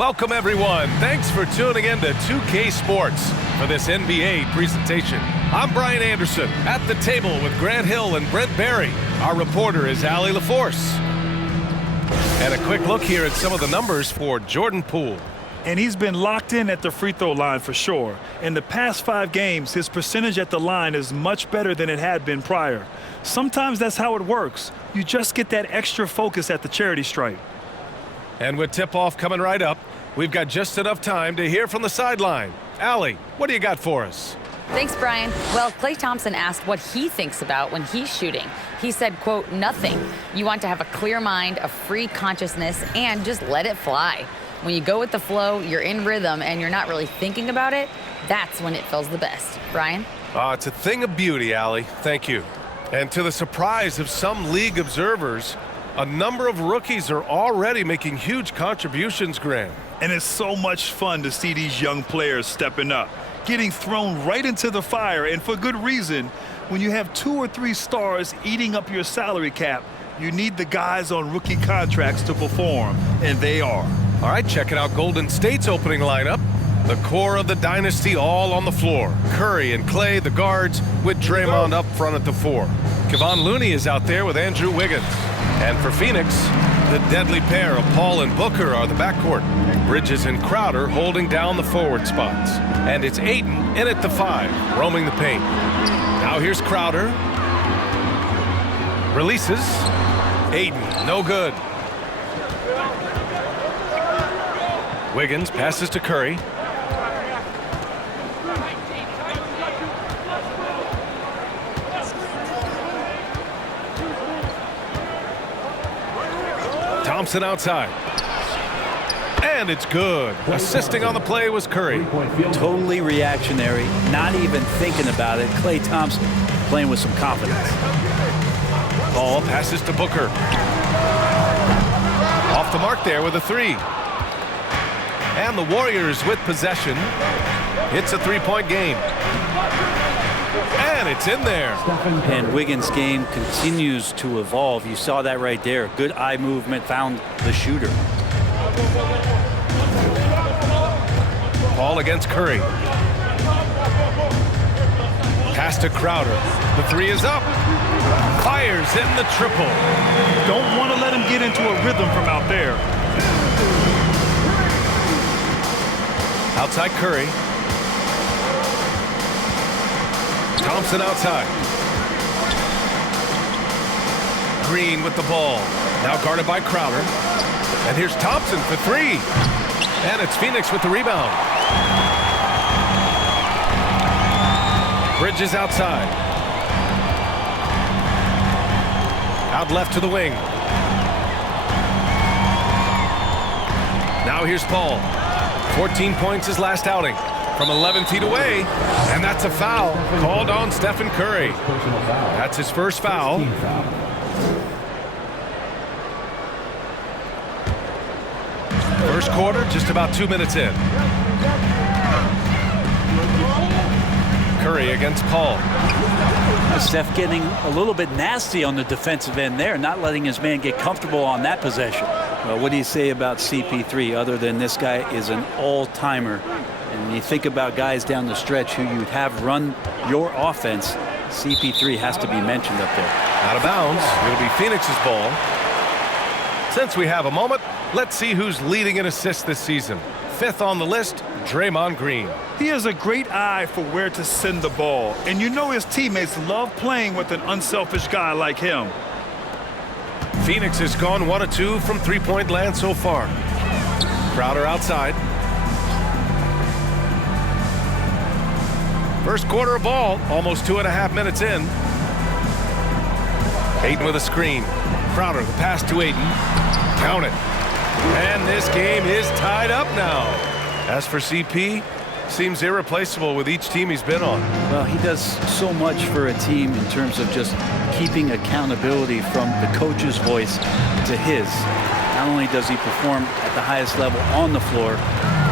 Welcome, everyone. Thanks for tuning in to 2K Sports for this NBA presentation. I'm Brian Anderson at the table with Grant Hill and Brent Barry. Our reporter is Allie LaForce. And a quick look here at some of the numbers for Jordan Poole. And he's been locked in at the free throw line for sure. In the past 5 games, his percentage at the line is much better than it had been prior. Sometimes that's how it works. You just get that extra focus at the charity stripe. And with tip-off coming right up, we've got just enough time to hear from the sideline. Allie, what do you got for us? Thanks, Brian. Well, Klay Thompson asked what he thinks about when he's shooting. He said, quote, nothing. You want to have a clear mind, a free consciousness, and just let it fly. When you go with the flow, you're in rhythm, and you're not really thinking about it, that's when it feels the best. Brian? It's a thing of beauty, Allie. Thank you. And to the surprise of some league observers, a number of rookies are already making huge contributions, Grant. And it's so much fun to see these young players stepping up, getting thrown right into the fire, and for good reason. When you have 2 or 3 stars eating up your salary cap, you need the guys on rookie contracts to perform, and they are. All right, checking out Golden State's opening lineup. The core of the dynasty all on the floor. Curry and Klay, the guards, with Draymond up front at the 4. Kevon Looney is out there with Andrew Wiggins. And for Phoenix, the deadly pair of Paul and Booker are the backcourt. Bridges and Crowder holding down the forward spots. And it's Ayton in at the 5, roaming the paint. Now here's Crowder. Releases. Ayton, no good. Wiggins passes to Curry. Thompson outside. And it's good. Assisting on the play was Curry. Totally reactionary, not even thinking about it. Klay Thompson playing with some confidence. Ball passes to Booker. Off the mark there with a 3. And the Warriors with possession. It's a 3-point game. And it's in there. And Wiggins' game continues to evolve. You saw that right there. Good eye movement, found the shooter. Ball against Curry. Pass to Crowder. The 3 is up. Fires in the triple. Don't want to let him get into a rhythm from out there. Outside Curry. Thompson outside. Green with the ball. Now guarded by Crowder. And here's Thompson for 3. And it's Phoenix with the rebound. Bridges outside. Out left to the wing. Now here's Paul. 14 points his last outing. From 11 feet away, and that's a foul called on Stephen Curry. That's his first foul. First quarter, just about 2 minutes in. Curry against Paul. Steph getting a little bit nasty on the defensive end there, not letting his man get comfortable on that possession. Well, what do you say about CP3 other than this guy is an all-timer? And when you think about guys down the stretch who you'd have run your offense, CP3 has to be mentioned up there. Out of bounds. It'll be Phoenix's ball. Since we have a moment, let's see who's leading in assists this season. 5th on the list, Draymond Green. He has a great eye for where to send the ball. And you know his teammates love playing with an unselfish guy like him. Phoenix has gone 1 of 2 from 3-point land so far. Crowder outside. First quarter of ball, almost 2.5 minutes in. Ayton with a screen. Crowder, the pass to Ayton. Count it. And this game is tied up now. As for CP, seems irreplaceable with each team he's been on. Well, he does so much for a team in terms of just keeping accountability from the coach's voice to his. Not only does he perform at the highest level on the floor,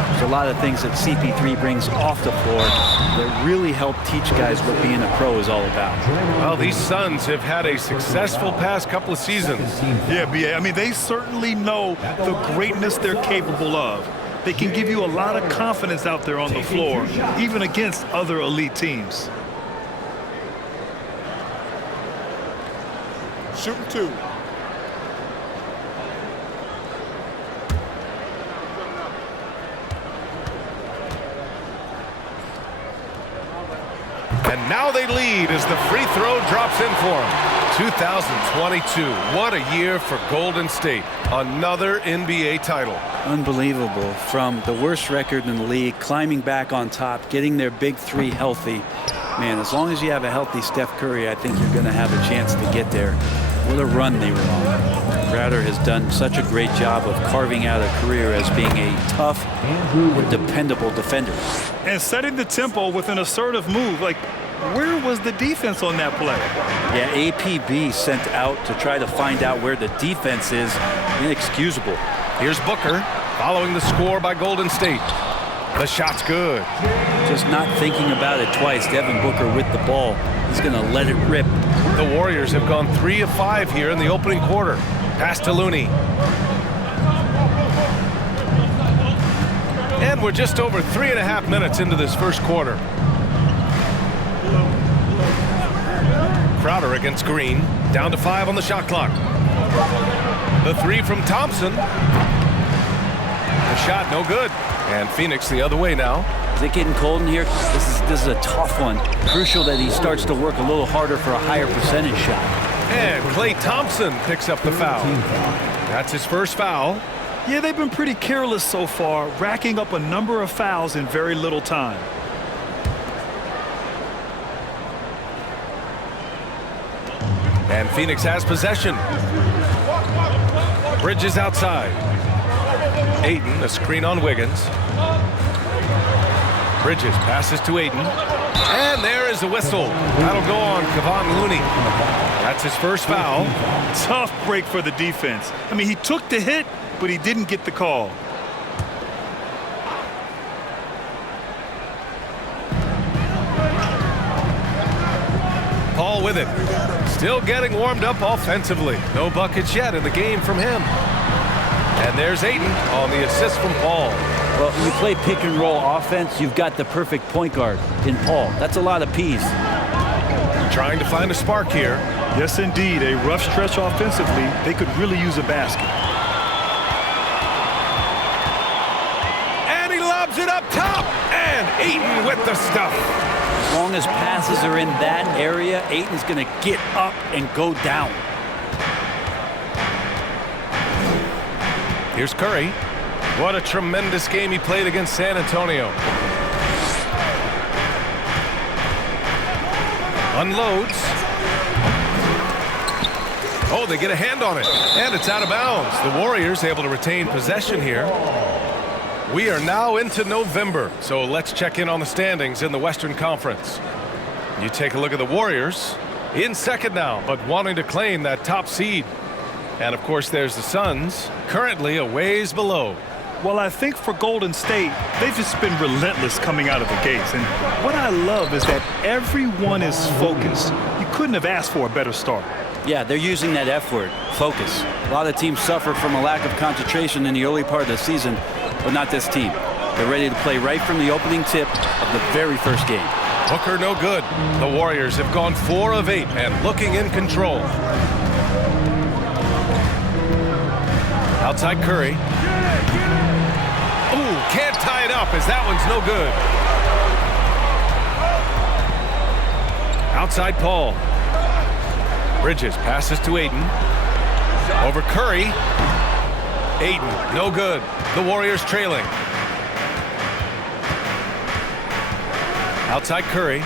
there's a lot of things that CP3 brings off the floor that really help teach guys what being a pro is all about. Well, these Suns have had a successful past couple of seasons. Yeah, BA. I mean, they certainly know the greatness they're capable of. They can give you a lot of confidence out there on the floor, even against other elite teams. Shooting 2. And now they lead as the free throw drops in for them. 2022. What a year for Golden State. Another NBA title. Unbelievable. From the worst record in the league, climbing back on top, getting their big three healthy. Man, as long as you have a healthy Steph Curry, I think you're going to have a chance to get there. What a run they were on. Crowder has done such a great job of carving out a career as being a tough, dependable defender. And setting the tempo with an assertive move. Like, where was the defense on that play? Yeah, APB sent out to try to find out where the defense is. Inexcusable. Here's Booker following the score by Golden State. The shot's good. Just not thinking about it twice. Devin Booker with the ball. He's going to let it rip. The Warriors have gone 3 of 5 here in the opening quarter. Pass to Looney. And we're just over 3.5 minutes into this first quarter. Crowder against Green. Down to 5 on the shot clock. The 3 from Thompson. The shot no good. And Phoenix the other way now. Is it getting cold in here? This is a tough one. Crucial that he starts to work a little harder for a higher percentage shot. And Klay Thompson picks up the foul. That's his first foul. Yeah, they've been pretty careless so far, racking up a number of fouls in very little time. And Phoenix has possession. Bridges outside. Ayton, a screen on Wiggins. Bridges passes to Ayton. And there is the whistle. That'll go on Kevon Looney. That's his first foul. Tough break for the defense. I mean, he took the hit, but he didn't get the call. Paul with it. Still getting warmed up offensively. No buckets yet in the game from him. And there's Ayton on the assist from Paul. Well, when you play pick and roll offense, you've got the perfect point guard in Paul. That's a lot of P's. Trying to find a spark here. Yes, indeed. A rough stretch offensively. They could really use a basket. And he lobs it up top. And Ayton with the stuff. As long as passes are in that area, Ayton's going to get up and go down. Here's Curry. What a tremendous game he played against San Antonio. Unloads. Oh, they get a hand on it. And it's out of bounds. The Warriors able to retain possession here. We are now into November, so let's check in on the standings in the Western Conference. You take a look at the Warriors. In second now, but wanting to claim that top seed. And, of course, there's the Suns, currently a ways below. Well, I think for Golden State, they've just been relentless coming out of the gates. And what I love is that everyone is focused. You couldn't have asked for a better start. Yeah, they're using that F word, focus. A lot of teams suffer from a lack of concentration in the early part of the season, but not this team. They're ready to play right from the opening tip of the very first game. Hooker no good. The Warriors have gone 4 of 8 and looking in control. Outside Curry. Ooh, can't tie it up as that one's no good. Outside Paul. Bridges passes to Ayton. Over Curry. Ayton, no good. The Warriors trailing. Outside Curry.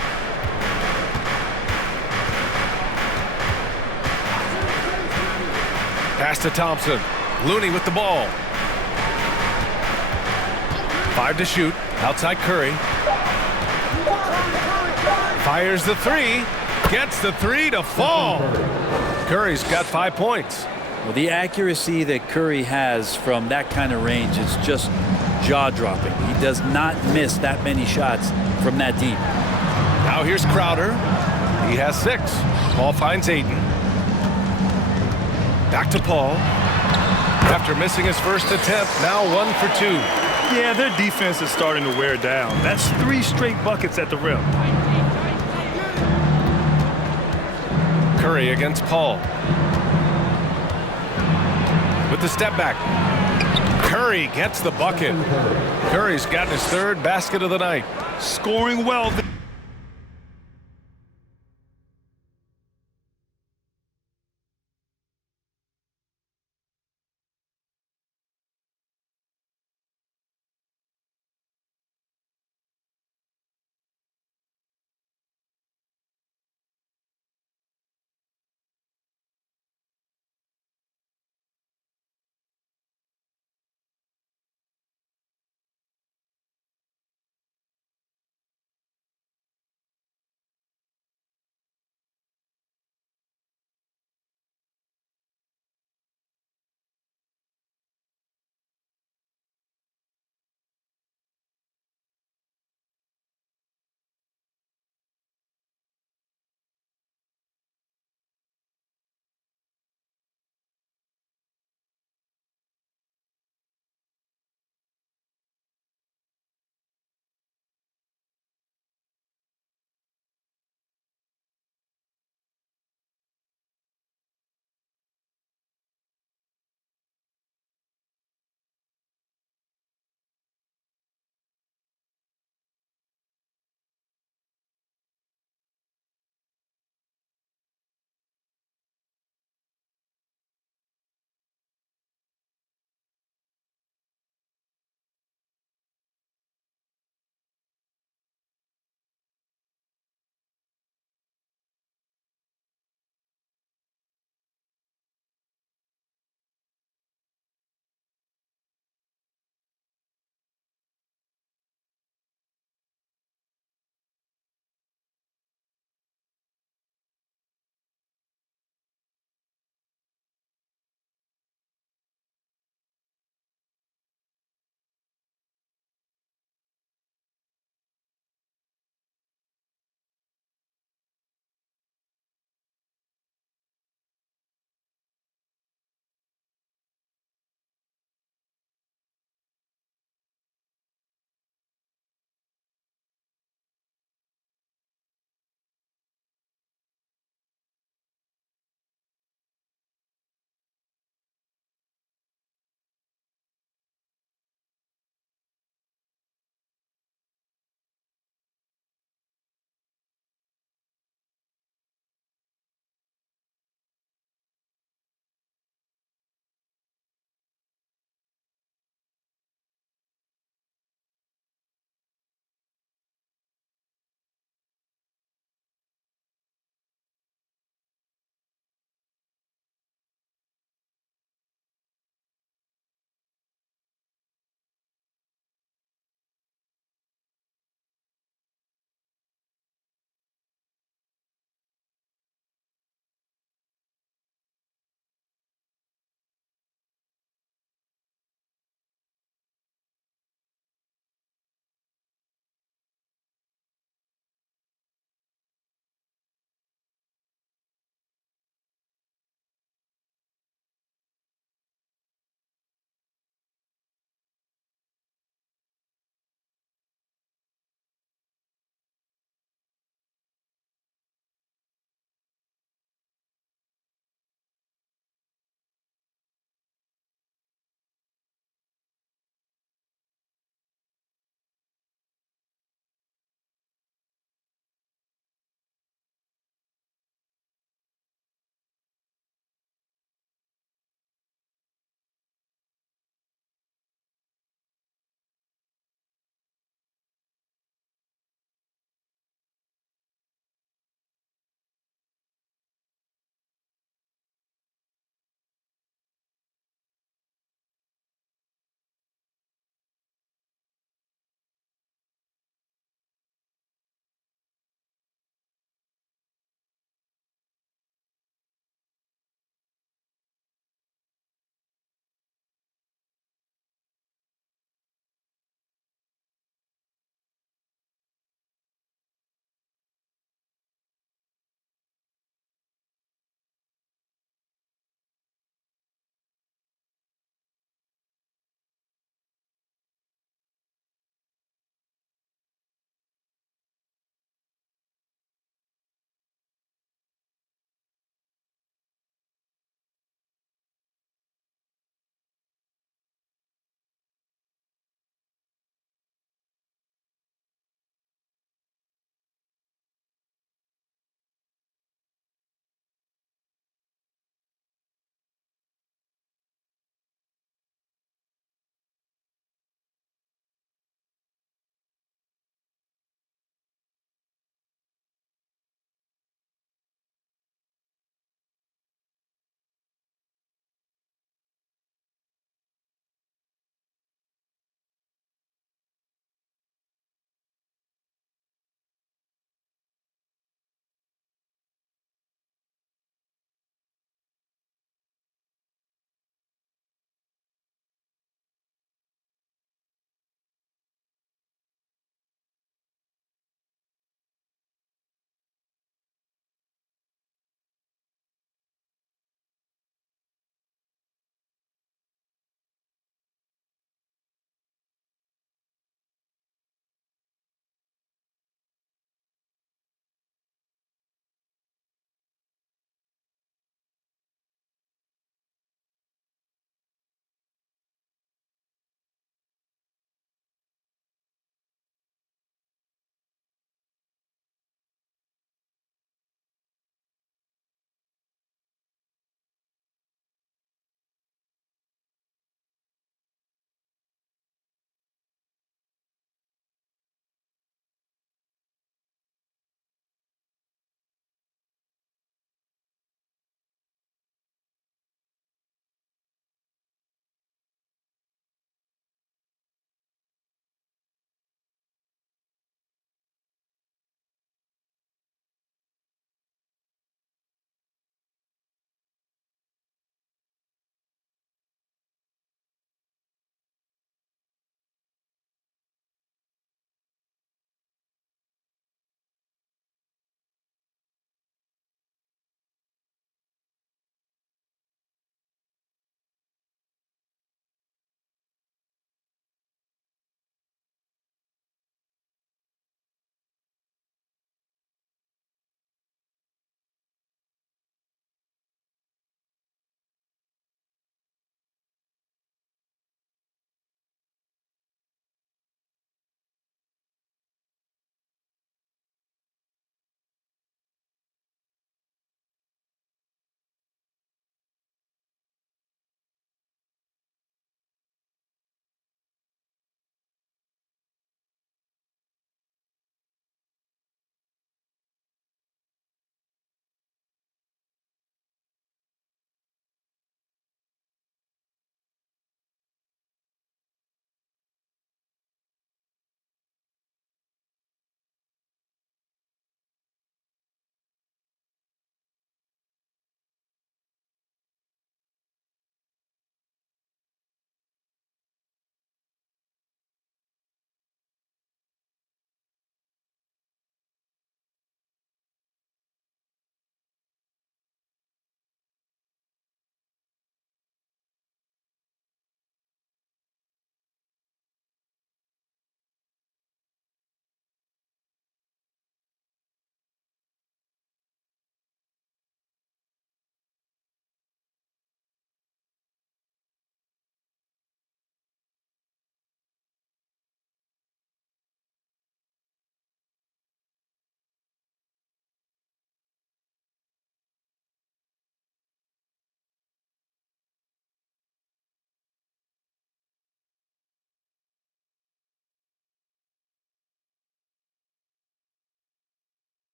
Pass to Thompson. Looney with the ball. 5 to shoot. Outside Curry. Fires the 3. Gets the 3 to fall. Curry's got 5 points. Well, the accuracy that Curry has from that kind of range is just jaw-dropping. He does not miss that many shots from that deep. Now here's Crowder. He has 6. Paul finds Ayton. Back to Paul. After missing his first attempt, now 1 for 2. Yeah, their defense is starting to wear down. That's 3 straight buckets at the rim. Curry against Paul. With the step back. Curry gets the bucket. Curry's gotten his 3rd basket of the night. Scoring well.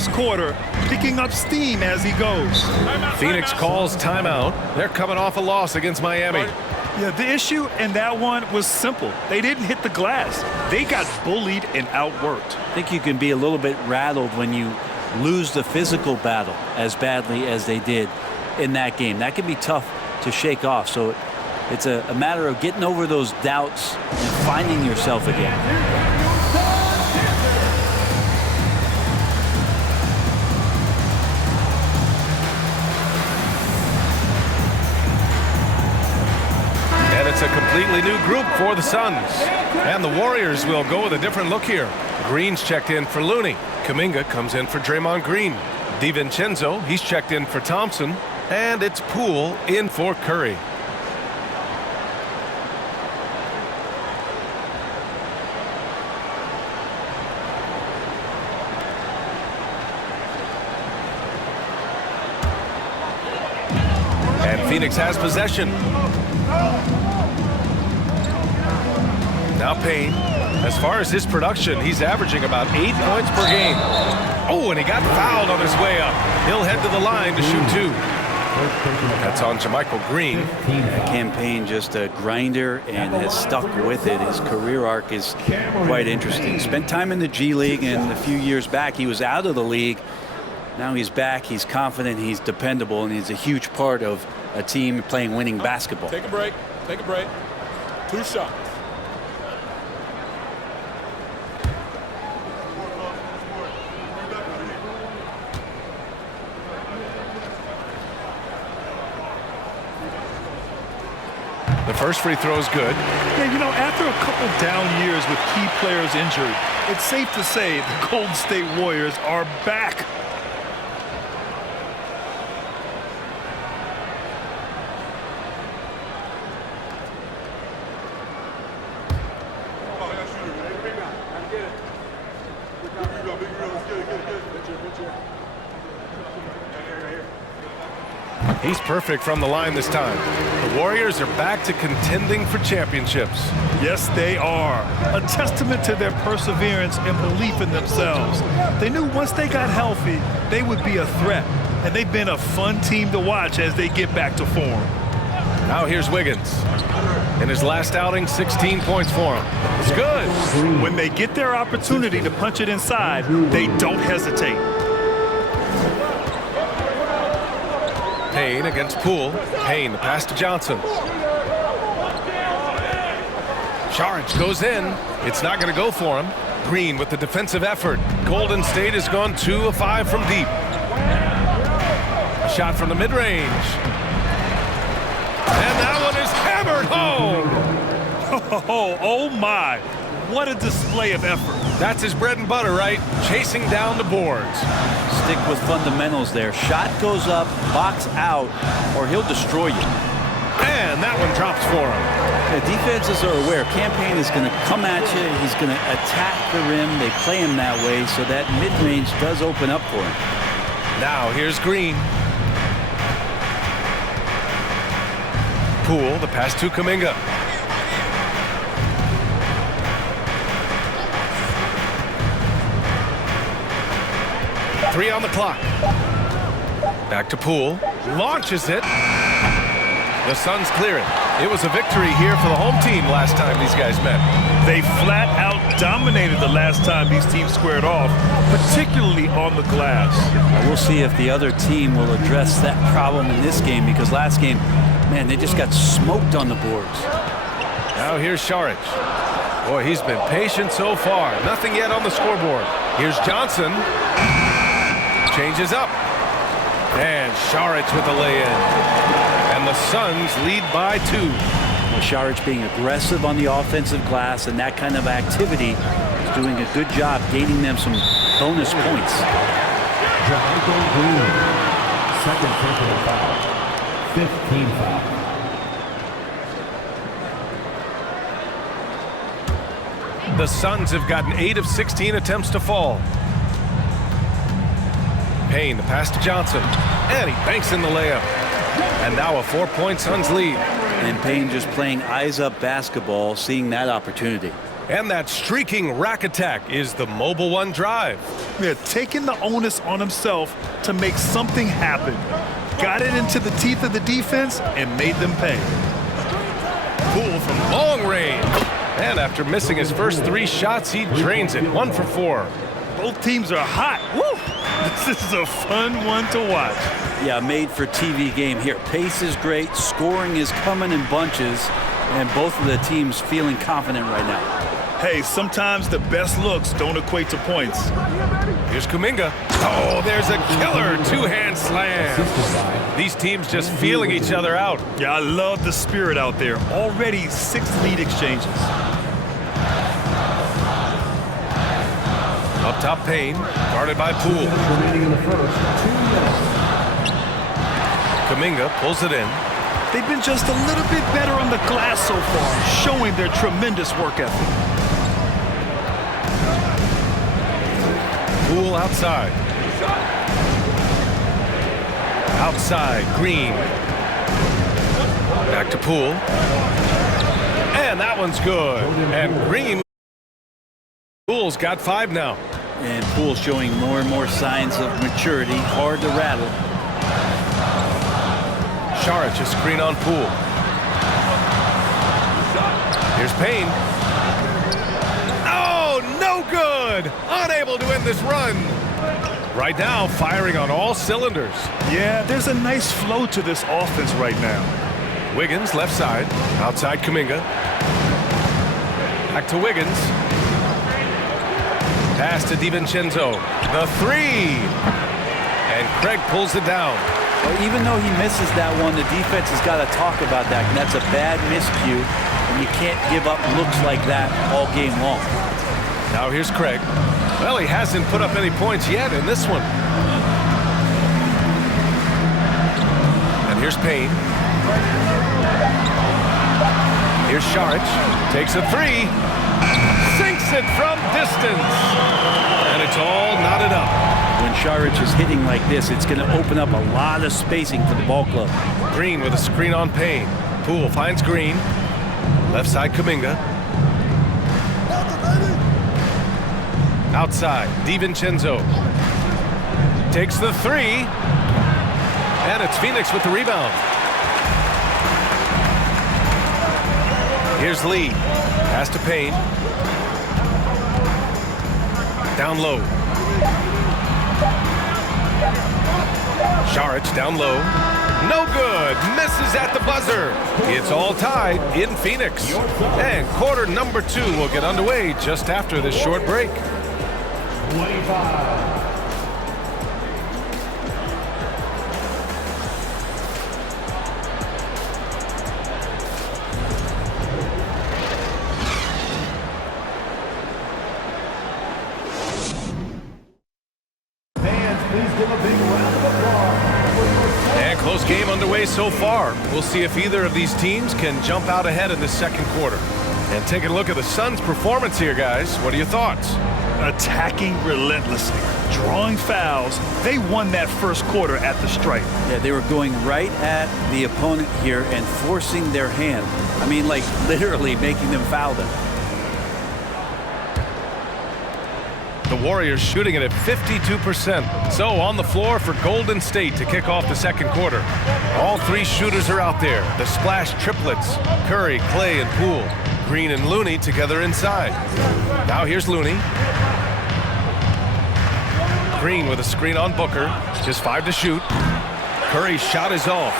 first quarter, picking up steam as he goes. Phoenix calls timeout. They're coming off a loss against Miami. Yeah, the issue in that one was simple. They didn't hit the glass. They got bullied and outworked. I think you can be a little bit rattled when you lose the physical battle as badly as they did in that game. That can be tough to shake off. So it's a matter of getting over those doubts and finding yourself again. And it's a completely new group for the Suns. And the Warriors will go with a different look here. Green's checked in for Looney. Kuminga comes in for Draymond Green. DiVincenzo, he's checked in for Thompson. And it's Poole in for Curry. And Phoenix has possession. Now Payne. As far as his production, he's averaging about 8 points per game. Oh, and he got fouled on his way up. He'll head to the line to shoot 2. That's on JaMychal Green. Cam Payne, just a grinder and has stuck with it. His career arc is quite interesting. Spent time in the G League, and a few years back he was out of the league. Now he's back. He's confident. He's dependable, and he's a huge part of a team playing winning basketball. Take a break. Take a break. 2 shots. The first free throw is good. Yeah, you know, after a couple down years with key players injured, it's safe to say the Golden State Warriors are back. He's perfect from the line this time. The Warriors are back to contending for championships. Yes, they are. A testament to their perseverance and belief in themselves. They knew once they got healthy, they would be a threat. And they've been a fun team to watch as they get back to form. Now here's Wiggins. In his last outing, 16 points for him. It's good. When they get their opportunity to punch it inside, they don't hesitate. Payne against Poole. Payne, the pass to Johnson. Saric goes in. It's not going to go for him. Green with the defensive effort. Golden State has gone 2 of 5 from deep. A shot from the mid-range. And that one is hammered home. Oh my. What a display of effort. That's his bread and butter, right? Chasing down the boards. Stick with fundamentals there. Shot goes up, box out, or he'll destroy you. And that one drops for him. The defenses are aware. Cam Payne is going to come at you. He's going to attack the rim. They play him that way, so that mid-range does open up for him. Now here's Green. Poole, the pass to Kuminga. Three on the clock. Back to Poole. Launches it. The Suns clear it. It was a victory here for the home team last time these guys met. They flat out dominated the last time these teams squared off, particularly on the glass. We'll see if the other team will address that problem in this game, because last game, man, they just got smoked on the boards. Now here's Saric. Boy, he's been patient so far. Nothing yet on the scoreboard. Here's Johnson. Changes up. And Saric with the lay-in. And the Suns lead by 2. Saric being aggressive on the offensive glass, and that kind of activity is doing a good job gaining them some bonus points. JaMychal Green, second personal foul, 15 foul. The Suns have gotten 8 of 16 attempts to fall. Payne, the pass to Johnson. And he banks in the layup. And now a 4-point Suns lead. And Payne just playing eyes-up basketball, seeing that opportunity. And that streaking rack attack is the Mobile One drive. Yeah, taking the onus on himself to make something happen. Got it into the teeth of the defense and made them pay. Poole from long range. And after missing his first 3 shots, he drains it. 1 for 4. Both teams are hot. Woo! This is a fun one to watch. Yeah, made for TV game here. Pace is great, scoring is coming in bunches, and both of the teams feeling confident right now. Hey, sometimes the best looks don't equate to points. Here's Kuminga. Oh, there's a killer 2-hand slam. These teams just feeling each other out. Yeah, I love the spirit out there. Already 6 lead exchanges. Up top, Payne, guarded by Poole. Remaining in the first, 2 minutes. Kuminga pulls it in. They've been just a little bit better on the glass so far, showing their tremendous work ethic. Poole outside. Outside, Green. Back to Poole. And that one's good. And Green. Poole's got 5 now. And Poole showing more and more signs of maturity, hard to rattle. Saric a screen on Poole. Here's Payne. Oh, no good! Unable to end this run. Right now, firing on all cylinders. Yeah, there's a nice flow to this offense right now. Wiggins, left side. Outside Kuminga. Back to Wiggins. Pass to DiVincenzo. The 3. And Craig pulls it down. Well, even though he misses that one, the defense has got to talk about that. And that's a bad miscue, and you can't give up looks like that all game long. Now here's Craig. Well, he hasn't put up any points yet in this one. And here's Payne. Here's Saric. Takes a 3. Sinks it from distance. And it's all knotted up. When Saric is hitting like this, it's going to open up a lot of spacing for the ball club. Green with a screen on Payne. Poole finds Green. Left side Kuminga. Outside, DiVincenzo. Takes the 3. And it's Phoenix with the rebound. Here's Lee. Pass to Payne. Down low. Saric down low. No good. Misses at the buzzer. It's all tied in Phoenix. And quarter number 2 will get underway just after this short break. 25. And close game underway so far. We'll see if either of these teams can jump out ahead in the second quarter. And taking a look at the Suns' performance here, guys. What are your thoughts? Attacking relentlessly, drawing fouls. They won that first quarter at the stripe. Yeah, they were going right at the opponent here and forcing their hand. I mean, like literally making them foul them. The Warriors shooting it at 52%. So on the floor for Golden State to kick off the second quarter. All 3 shooters are out there. The splash triplets, Curry, Clay, and Poole. Green and Looney together inside. Now here's Looney. Green with a screen on Booker. Just 5 to shoot. Curry's shot is off.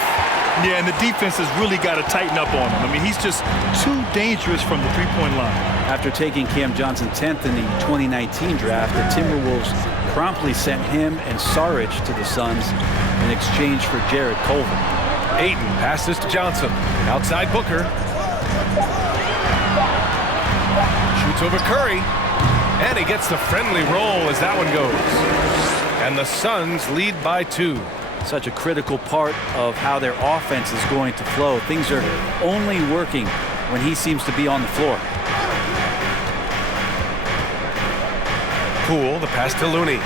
Yeah, and the defense has really got to tighten up on him. I mean, he's just too dangerous from the three-point line. After taking Cam Johnson 10th in the 2019 draft, the Timberwolves promptly sent him and Saric to the Suns in exchange for Jarrett Culver. Ayton passes to Johnson. Outside Booker. Shoots over Curry. And he gets the friendly roll as that one goes. And the Suns lead by 2. Such a critical part of how their offense is going to flow. Things are only working when he seems to be on the floor. Poole, the pass to Looney.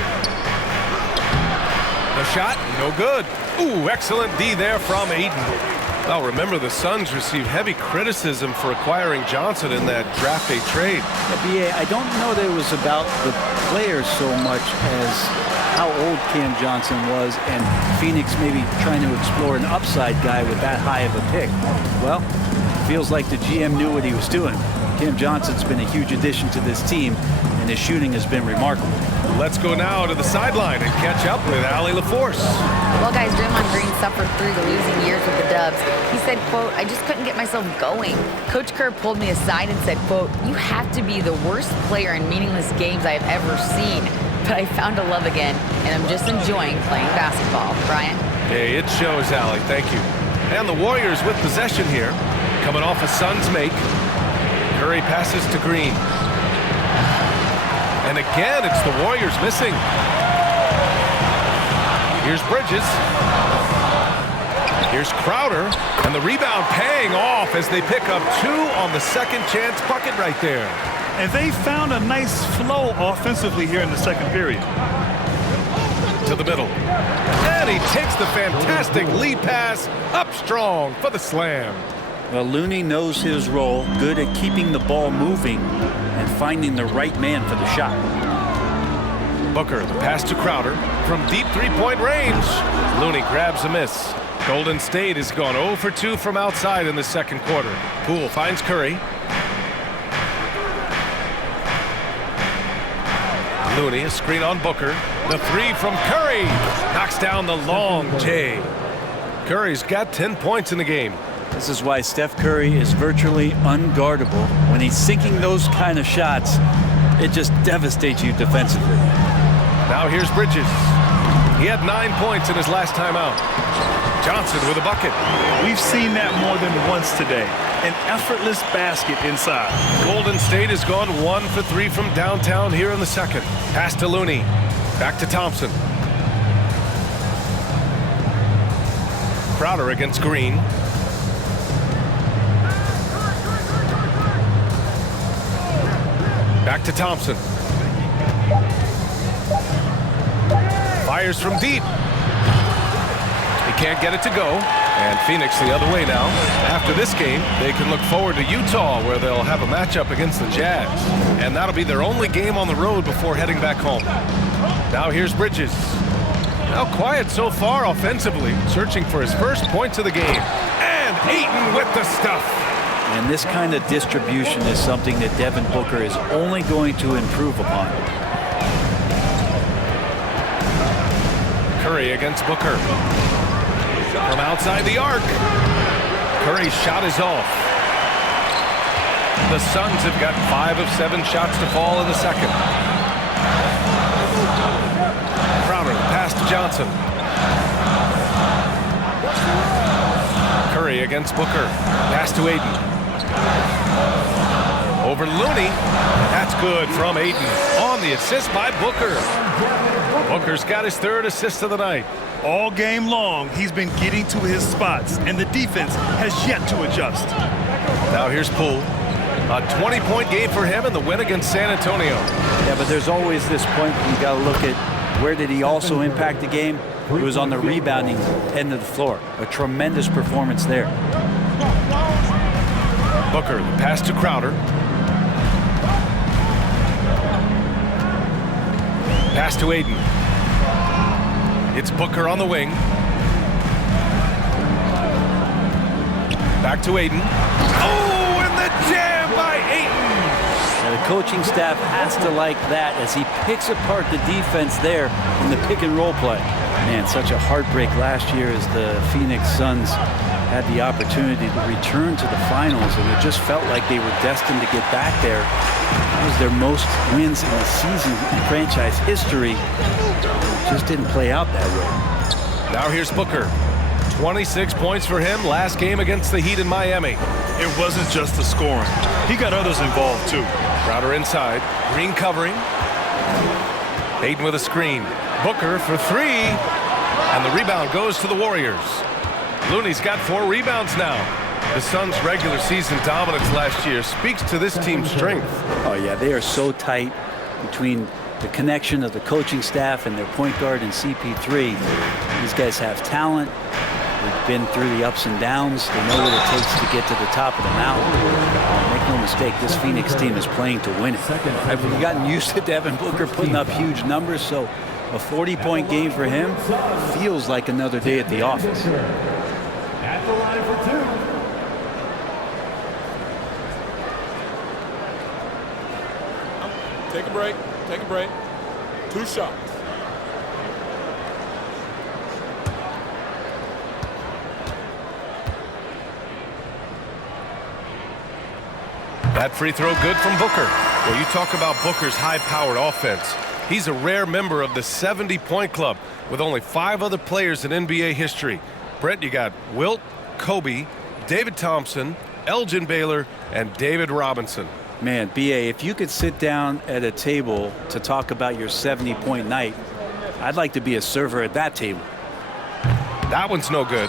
The shot, no good. Ooh, excellent D there from Ayton. Well, remember, the Suns received heavy criticism for acquiring Johnson in that draft day trade. Yeah, BA, I don't know that it was about the players so much as how old Cam Johnson was and Phoenix maybe trying to explore an upside guy with that high of a pick. Well, feels like the GM knew what he was doing. Cam Johnson's been a huge addition to this team, and his shooting has been remarkable. Let's go now to the sideline and catch up with Allie LaForce. Well, guys, Draymond Green suffered through the losing years with the Dubs. He said, quote, "I just couldn't get myself going. Coach Kerr pulled me aside and said, quote, 'You have to be the worst player in meaningless games I have ever seen. But I found a love again, and I'm just enjoying playing basketball.'" Brian? Hey, it shows, Allie. Thank you. And the Warriors with possession here. Coming off a Suns make. Curry passes to Green. And again, it's the Warriors missing. Here's Bridges. Here's Crowder. And the rebound paying off as they pick up 2 on the second chance bucket right there. And they found a nice flow offensively here in the second period. To the middle. And he takes the fantastic lead pass up strong for the slam. Well, Looney knows his role, good at keeping the ball moving and finding the right man for the shot. Booker, the pass to Crowder from deep three-point range. Looney grabs a miss. Golden State has gone 0 for 2 from outside in the second quarter. Poole finds Curry. Looney, a screen on Booker. The 3 from Curry knocks down the long J. Curry's got 10 points in the game. This is why Steph Curry is virtually unguardable. When he's sinking those kind of shots, it just devastates you defensively. Now here's Bridges. He had 9 points in his last time out. Johnson with a bucket. We've seen that more than once today. An effortless basket inside. Golden State has gone 1 for 3 from downtown here in the second. Pass to Looney. Back to Thompson. Crowder against Green. Back to Thompson. Fires from deep. He can't get it to go. And Phoenix the other way now. After this game, they can look forward to Utah, where they'll have a matchup against the Jazz. And that'll be their only game on the road before heading back home. Now here's Bridges. Now quiet so far offensively, searching for his first points of the game. And Ayton with the stuff. And this kind of distribution is something that Devin Booker is only going to improve upon. Curry against Booker. From outside the arc. Curry's shot is off. The Suns have got 5 of 7 shots to fall in the second. Crowder, pass to Johnson. Curry against Booker. Pass to Ayton. Over Looney. That's good from Ayton. On the assist by Booker. Booker's got his 3rd assist of the night. All game long, he's been getting to his spots, and the defense has yet to adjust. Now here's Poole. A 20-point game for him in the win against San Antonio. Yeah, but there's always this point when you got to look at where did he also impact the game. It was on the rebounding end of the floor. A tremendous performance there. Booker, the pass to Crowder. Pass to Ayton. It's Booker on the wing. Back to Ayton. Oh, and the jam by Ayton. Now, the coaching staff has to like that as he picks apart the defense there in the pick and roll play. Man, such a heartbreak last year as the Phoenix Suns had the opportunity to return to the finals, and it just felt like they were destined to get back there. That was their most wins in the season in franchise history. It just didn't play out that way. Now here's Booker. 26 points for him last game against the Heat in Miami. It wasn't just the scoring. He got others involved, too. Crowder inside. Green covering. Ayton with a screen. Booker for 3. And the rebound goes to the Warriors. Looney's got 4 rebounds now. The Suns' regular season dominance last year speaks to this team's strength. Oh, yeah, they are so tight between the connection of the coaching staff and their point guard and CP3. These guys have talent, They've been through the ups and downs. They know what it takes to get to the top of the mountain. Make no mistake, this Phoenix team is playing to win it. I've gotten used to Devin Booker putting up huge numbers, so a 40-point game for him feels like another day at the office. At the line for two. Take a break. Take a break. 2 shots. That free throw good from Booker. Well, you talk about Booker's high-powered offense. He's a rare member of the 70-point club with only 5 other players in NBA history. Brent, you got Wilt, Kobe, David Thompson, Elgin Baylor, and David Robinson. Man, B.A., if you could sit down at a table to talk about your 70-point night, I'd like to be a server at that table. That one's no good.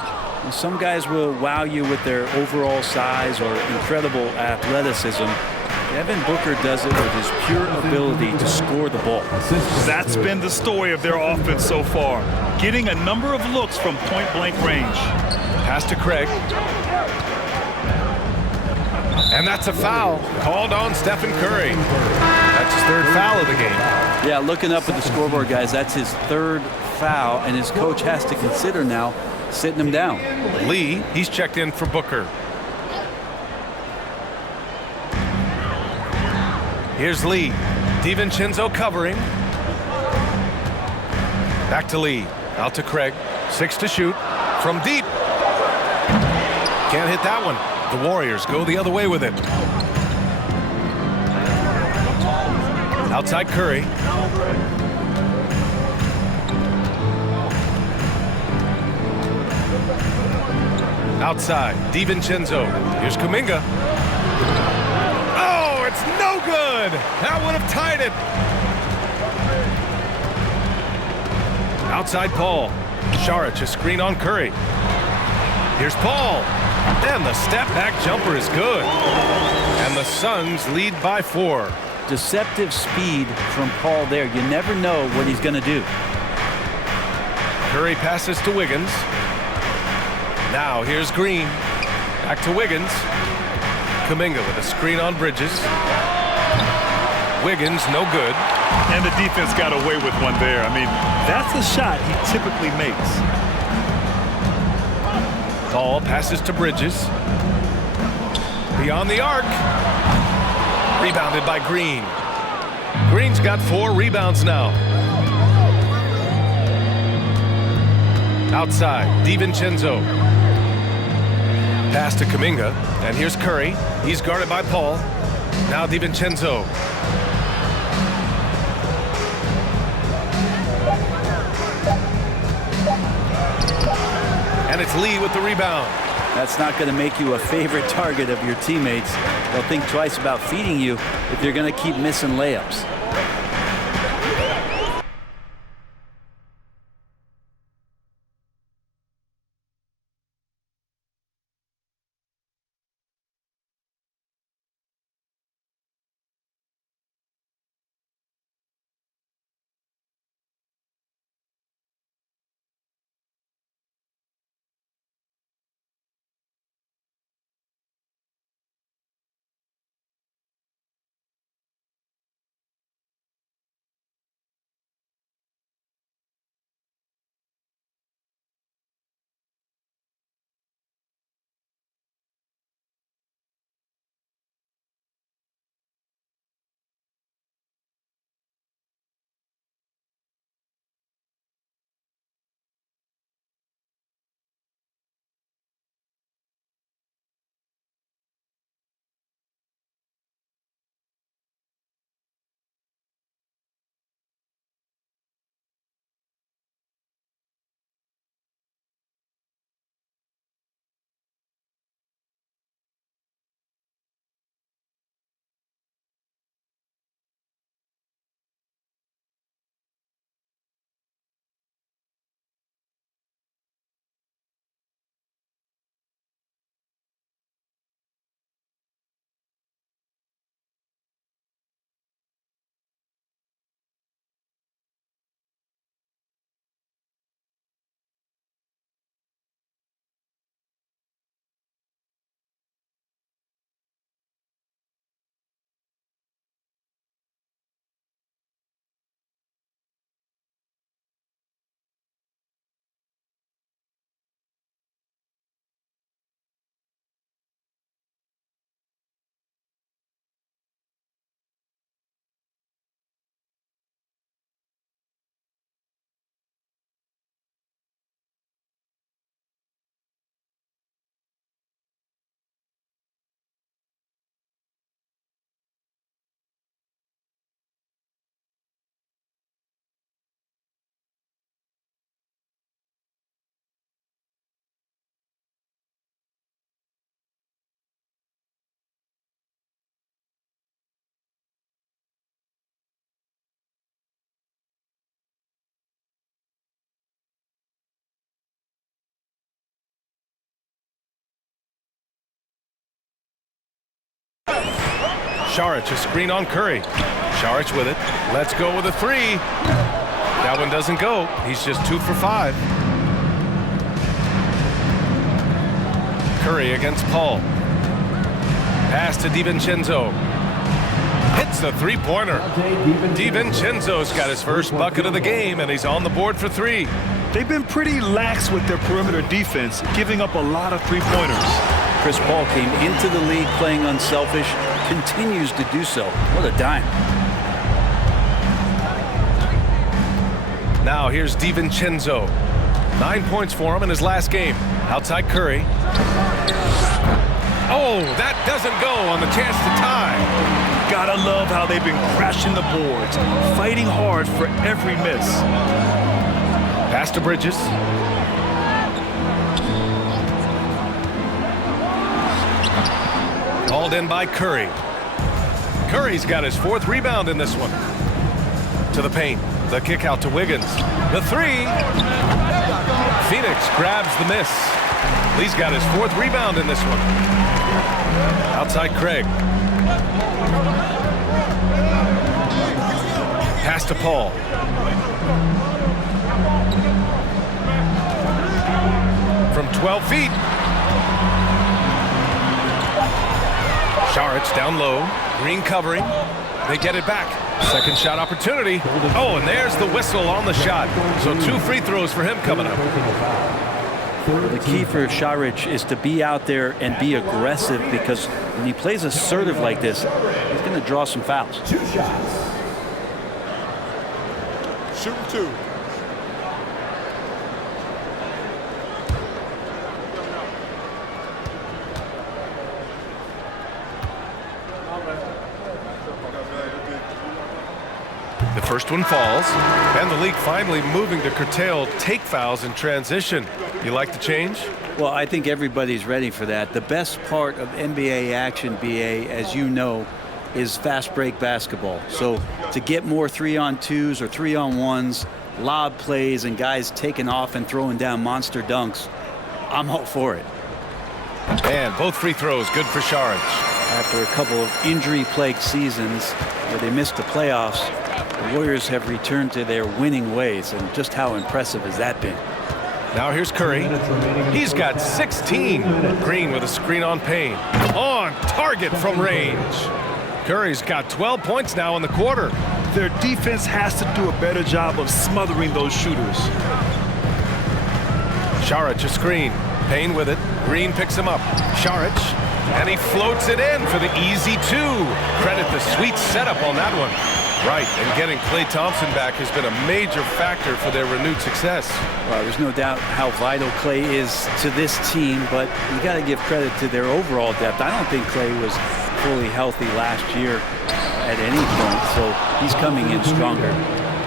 Some guys will wow you with their overall size or incredible athleticism. Devin Booker does it with his pure ability to score the ball. That's been the story of their offense so far, getting a number of looks from point-blank range. Pass to Craig. And that's a foul called on Stephen Curry. That's his 3rd foul of the game. Yeah, looking up at the scoreboard, guys, that's his 3rd foul, and his coach has to consider now sitting him down. Lee, he's checked in for Booker. Here's Lee. DiVincenzo covering. Back to Lee. Out to Craig. 6 to shoot. From deep. Can't hit that one. The Warriors go the other way with it. Outside Curry. Outside, DiVincenzo. Here's Kuminga. Oh, it's no good. That would have tied it. Outside Paul. Saric, a screen on Curry. Here's Paul. And the step-back jumper is good. And the Suns lead by 4. Deceptive speed from Paul there. You never know what he's going to do. Curry passes to Wiggins. Now here's Green. Back to Wiggins. Kuminga with a screen on Bridges. Wiggins, no good. And the defense got away with one there. I mean, that's a shot he typically makes. Paul passes to Bridges. Beyond the arc. Rebounded by Green. Green's got 4 rebounds now. Outside, DiVincenzo. Pass to Kuminga. And here's Curry. He's guarded by Paul. Now DiVincenzo. And it's Lee with the rebound. That's not going to make you a favorite target of your teammates. They'll think twice about feeding you if you're going to keep missing layups. Saric, a screen on Curry. Saric with it. Let's go with a three. That one doesn't go. He's just 2 for 5. Curry against Paul. Pass to DiVincenzo. Hits the three-pointer. DiVincenzo's got his first bucket of the game, and he's on the board for 3. They've been pretty lax with their perimeter defense, giving up a lot of three-pointers. Chris Paul came into the league playing unselfish, continues to do so. What a dime. Now here's DiVincenzo. 9 points for him in his last game. Outside Curry. Oh, that doesn't go on the chance to tie. Gotta love how they've been crashing the boards, fighting hard for every miss. Pass to Bridges. Called in by Curry. Curry's got his 4th rebound in this one. To the paint. The kick out to Wiggins. The three. Phoenix grabs the miss. Lee's got his 4th rebound in this one. Outside Craig. Pass to Paul. From 12 feet. Saric down low. Green covering. They get it back. Second shot opportunity. Oh, and there's the whistle on the shot. So 2 free throws for him coming up. The key for Saric is to be out there and be aggressive, because when he plays assertive like this, he's going to draw some fouls. 2 shots. Shooting 2. The first one falls, and the league finally moving to curtail take fouls in transition. You like the change? Well, I think everybody's ready for that. The best part of NBA action, BA, as you know, is fast break basketball. So to get more 3-on-2s or 3-on-1s, lob plays, and guys taking off and throwing down monster dunks, I'm all for it. And both free throws good for Saric. After a couple of injury-plagued seasons where they missed the playoffs, the Warriors have returned to their winning ways, and just how impressive has that been? Now here's Curry. He's got 16. Green with a screen on Payne. On target from range. Curry's got 12 points now in the quarter. Their defense has to do a better job of smothering those shooters. Saric a screen. Payne with it. Green picks him up. Saric. And he floats it in for the easy 2. Credit the sweet setup on that one. Right, and getting Klay Thompson back has been a major factor for their renewed success. Well, there's no doubt how vital Klay is to this team, but you got to give credit to their overall depth. I don't think Klay was fully healthy last year at any point, so he's coming in stronger.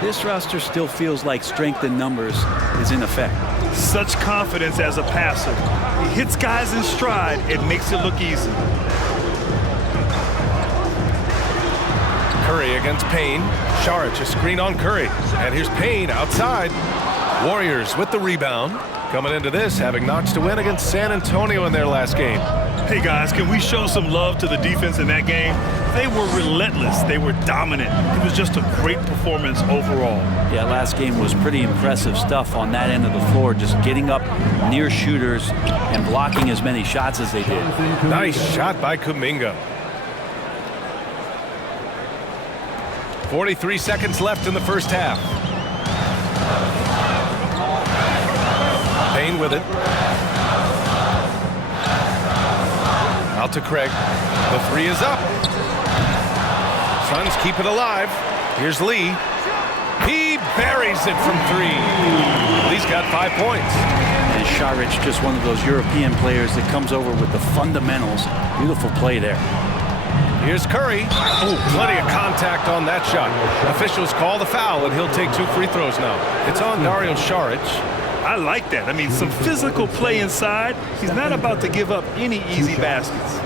This roster still feels like strength in numbers is in effect. Such confidence as a passer. He hits guys in stride. It makes it look easy. Curry against Payne. Saric a screen on Curry. And here's Payne outside. Warriors with the rebound. Coming into this, having notched a win against San Antonio in their last game. Hey guys, can we show some love to the defense in that game? They were relentless. They were dominant. It was just a great performance overall. Yeah, last game was pretty impressive stuff on that end of the floor, just getting up near shooters and blocking as many shots as they did. Nice shot by Kuminga. 43 seconds left in the first half. Payne with it. Out to Craig. The three is up. Suns keep it alive. Here's Lee. He buries it from 3. Lee's got 5 points. And Saric, just one of those European players that comes over with the fundamentals. Beautiful play there. Here's Curry. Oh, plenty of contact on that shot. Officials call the foul, and he'll take 2 free throws now. It's on Dario Saric. I like that. I mean, some physical play inside. He's not about to give up any easy baskets.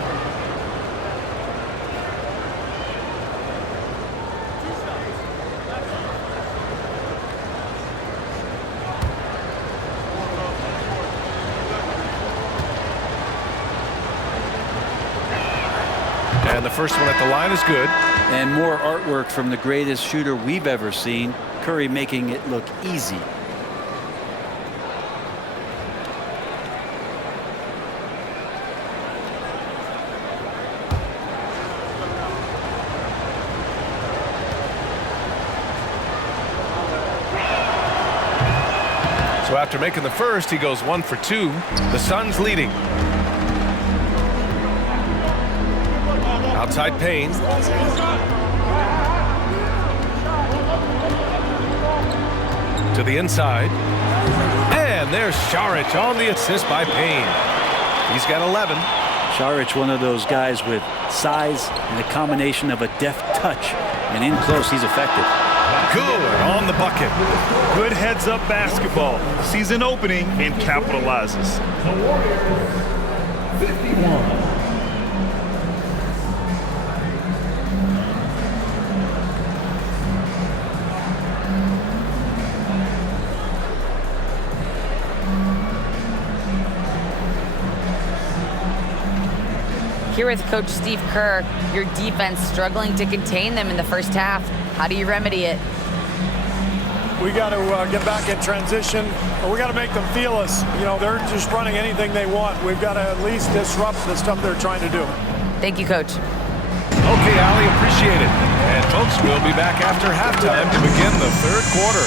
And And the first one at the line is good. And more artwork from the greatest shooter we've ever seen. Curry making it look easy. So after making the first, he goes 1 for 2. The Suns leading. Outside Payne. To the inside. And there's Šarić on the assist by Payne. He's got 11. Šarić, one of those guys with size and a combination of a deft touch. And in close, he's effective. Good on the bucket. Good heads-up basketball. Season opening and capitalizes. The Warriors, 51. Here with Coach Steve Kerr, your defense struggling to contain them in the first half. How do you remedy it? We got to get back in transition. We got to make them feel us. You know, they're just running anything they want. We've got to at least disrupt the stuff they're trying to do. Thank you, Coach. Okay, Ali, appreciate it. And folks, we'll be back after halftime to begin the third quarter.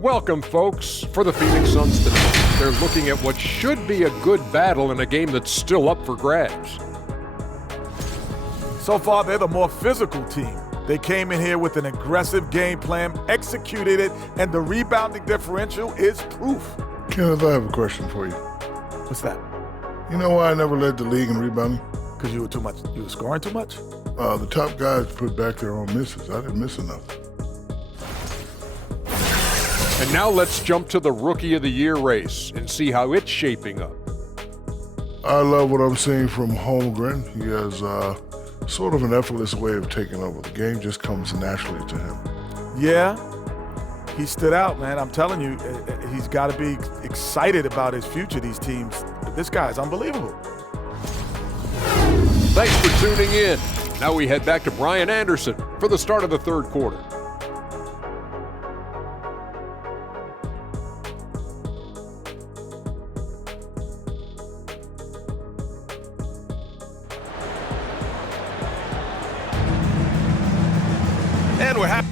Welcome, folks. For the Phoenix Suns tonight, they're looking at what should be a good battle in a game that's still up for grabs. So far, they're the more physical team. They came in here with an aggressive game plan, executed it, and the rebounding differential is proof. Kenneth, I have a question for you. What's that? You know why I never led the league in rebounding? Because you were scoring too much? The top guys put back their own misses. I didn't miss enough. And now let's jump to the Rookie of the Year race and see how it's shaping up. I love what I'm seeing from Holmgren. He has sort of an effortless way of taking over. The game just comes naturally to him. Yeah, he stood out, man. I'm telling you, he's got to be excited about his future, these teams. This guy's unbelievable. Thanks for tuning in. Now we head back to Brian Anderson for the start of the third quarter. And we're happy.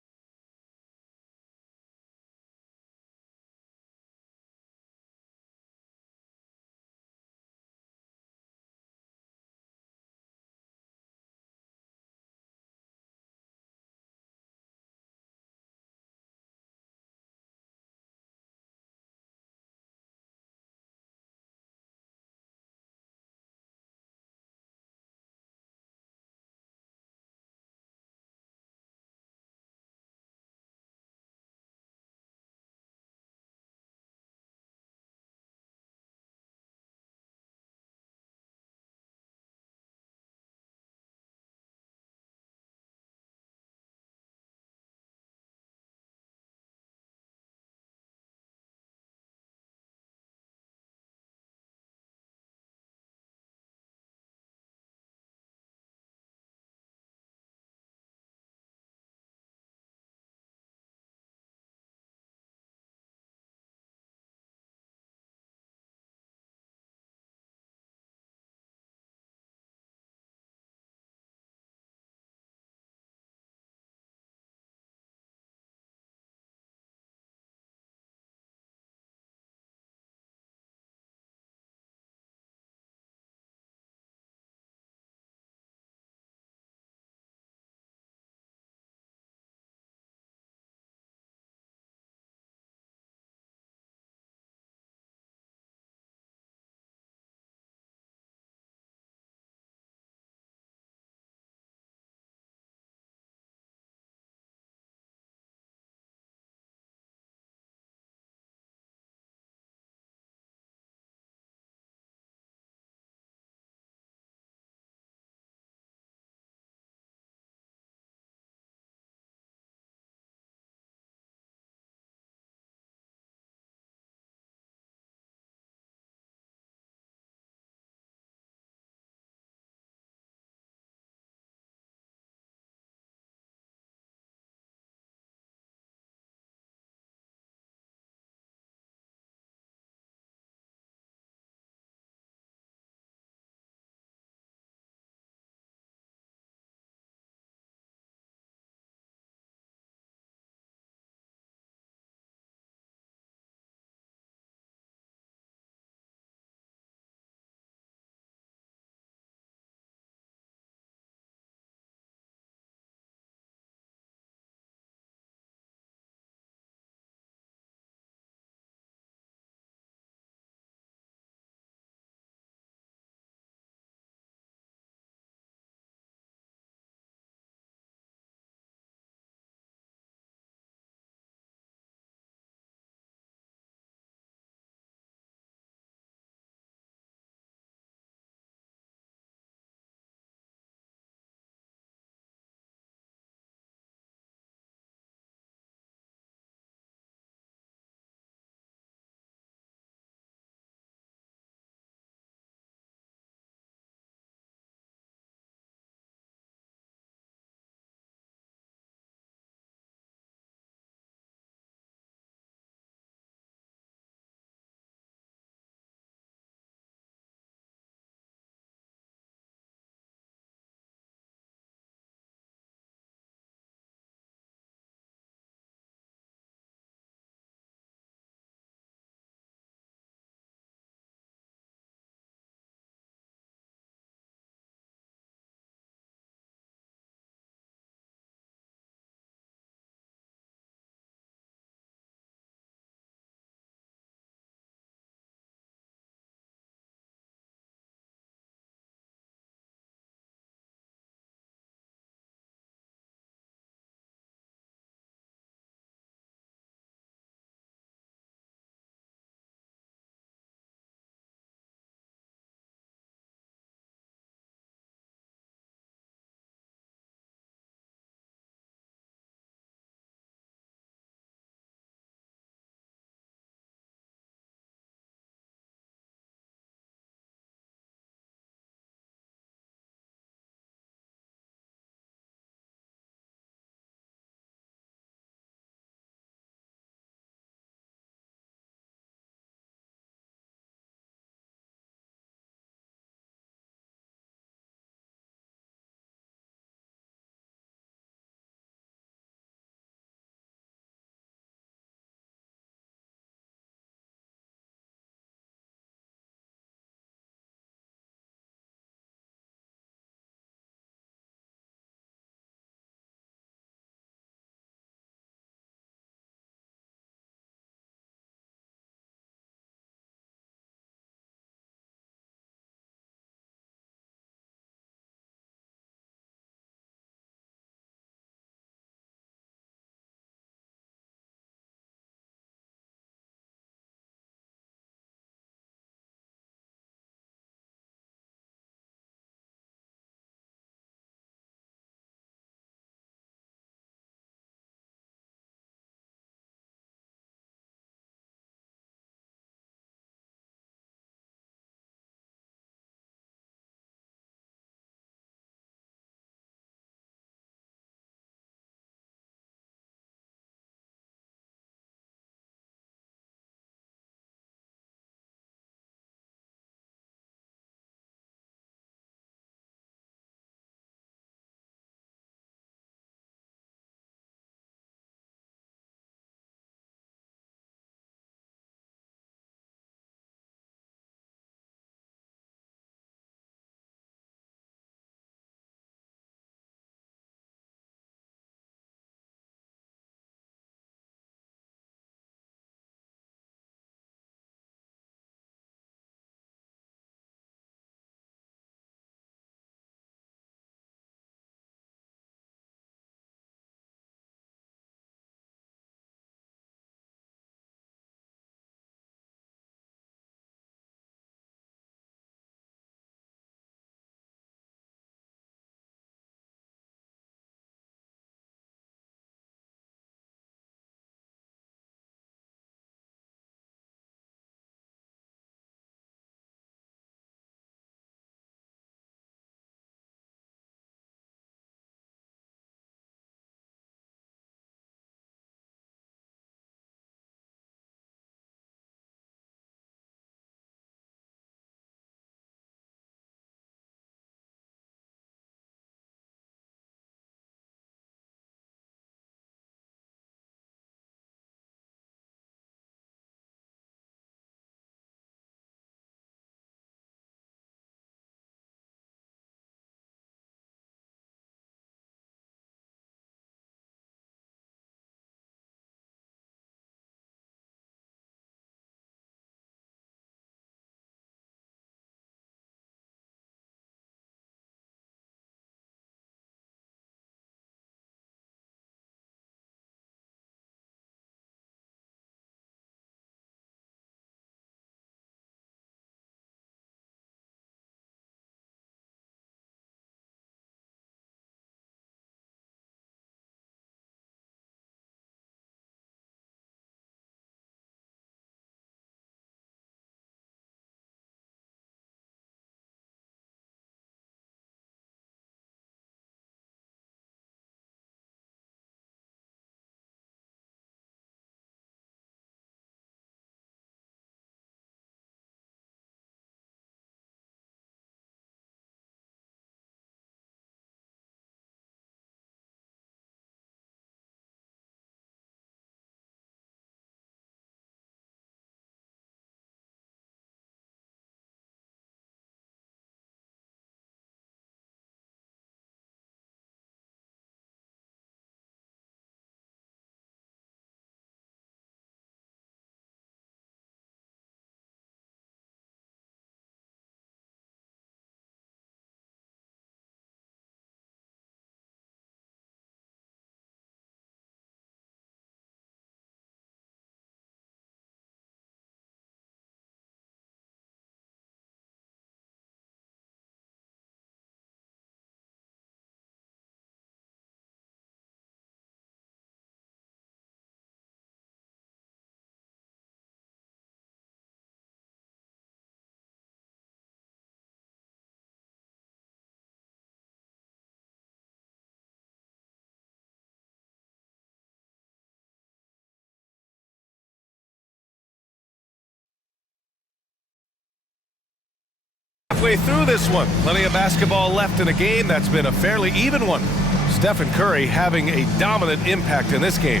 halfway through this one. Plenty of basketball left in a game that's been a fairly even one. Stephen Curry having a dominant impact in this game.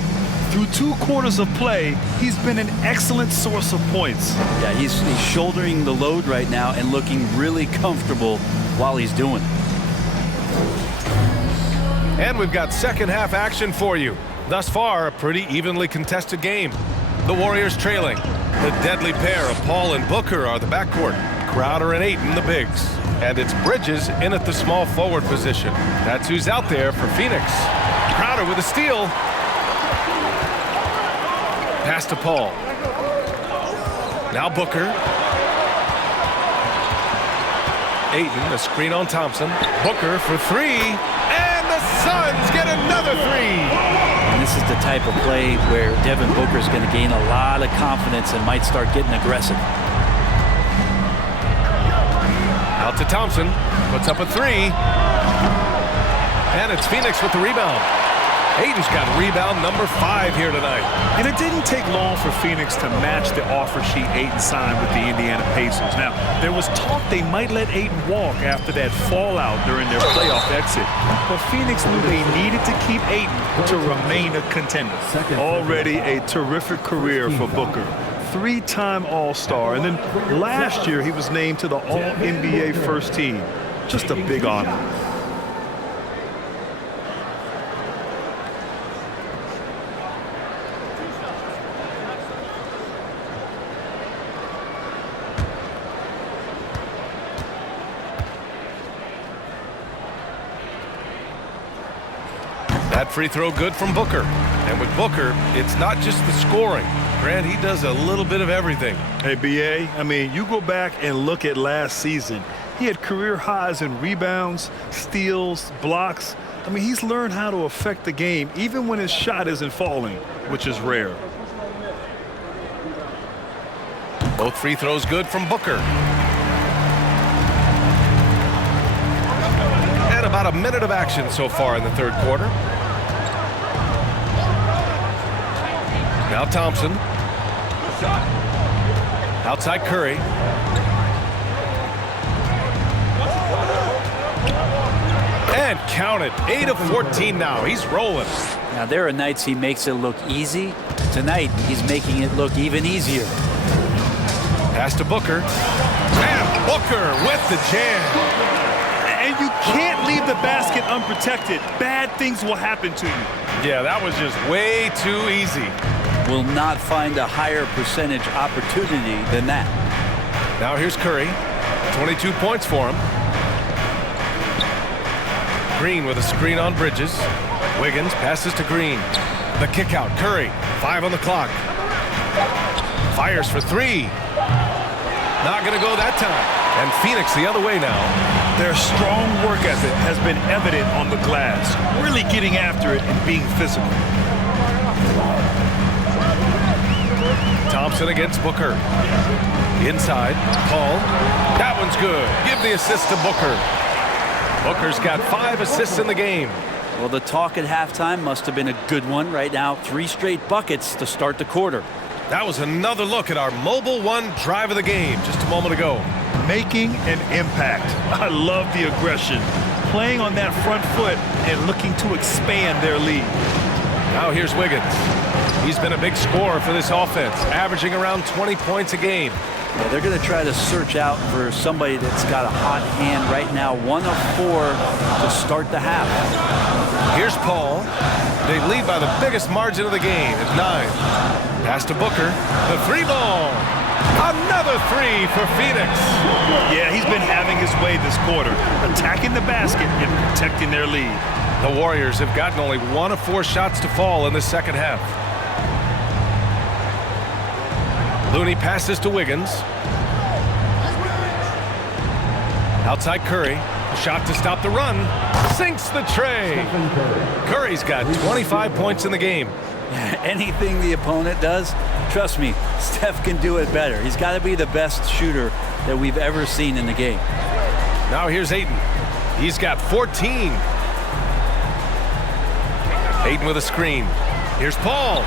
Through 2 quarters of play, he's been an excellent source of points. Yeah, he's shouldering the load right now and looking really comfortable while he's doing it. And we've got second half action for you. Thus far, a pretty evenly contested game. The Warriors trailing. The deadly pair of Paul and Booker are the backcourt. Crowder and Ayton the bigs. And it's Bridges in at the small forward position. That's who's out there for Phoenix. Crowder with a steal. Pass to Paul. Now Booker. Ayton, a screen on Thompson. Booker for 3. And the Suns get another 3. And this is the type of play where Devin Booker is going to gain a lot of confidence and might start getting aggressive. Out to Thompson. Puts up a 3. And it's Phoenix with the rebound. Ayton's got rebound number 5 here tonight. And it didn't take long for Phoenix to match the offer sheet Ayton signed with the Indiana Pacers. Now, there was talk they might let Ayton walk after that fallout during their playoff exit. But Phoenix knew they needed to keep Ayton to remain a contender. Already a terrific career for Booker. 3-time All-Star. And then last year, he was named to the All-NBA first team. Just a big honor. That free throw good from Booker. And with Booker, it's not just the scoring. Grant, he does a little bit of everything. Hey, B.A., I mean, you go back and look at last season. He had career highs in rebounds, steals, blocks. I mean, he's learned how to affect the game even when his shot isn't falling, which is rare. Both free throws good from Booker. And about a minute of action so far in the third quarter. Now Thompson. Outside Curry. And count it. 8 of 14 now. He's rolling. Now, there are nights he makes it look easy. Tonight, he's making it look even easier. Pass to Booker. And Booker with the jam. And you can't leave the basket unprotected. Bad things will happen to you. Yeah, that was just way too easy. Will not find a higher percentage opportunity than that. Now here's Curry. 22 points for him. Green with a screen on Bridges. Wiggins passes to Green. The kick out. Curry. 5 on the clock. Fires for 3. Not going to go that time. And Phoenix the other way now. Their strong work ethic has been evident on the glass. Really getting after it and being physical. Thompson against Booker. Inside. Paul. That one's good. Give the assist to Booker. Booker's got 5 assists in the game. Well, the talk at halftime must have been a good one. Right now, 3 straight buckets to start the quarter. That was another look at our Mobile One drive of the game just a moment ago. Making an impact. I love the aggression. Playing on that front foot and looking to expand their lead. Now here's Wiggins. He's been a big scorer for this offense, averaging around 20 points a game. Yeah, they're going to try to search out for somebody that's got a hot hand right now. 1 of 4 to start the half. Here's Paul. They lead by the biggest margin of the game at 9. Pass to Booker. The 3-ball. Another 3 for Phoenix. Yeah, he's been having his way this quarter, attacking the basket and protecting their lead. The Warriors have gotten only 1 of 4 shots to fall in the second half. Looney passes to Wiggins. Outside Curry. A shot to stop the run. Sinks the tray. Curry's got 25 points in the game. Anything the opponent does, trust me, Steph can do it better. He's got to be the best shooter that we've ever seen in the game. Now here's Ayton. He's got 14. Ayton with a screen. Here's Paul.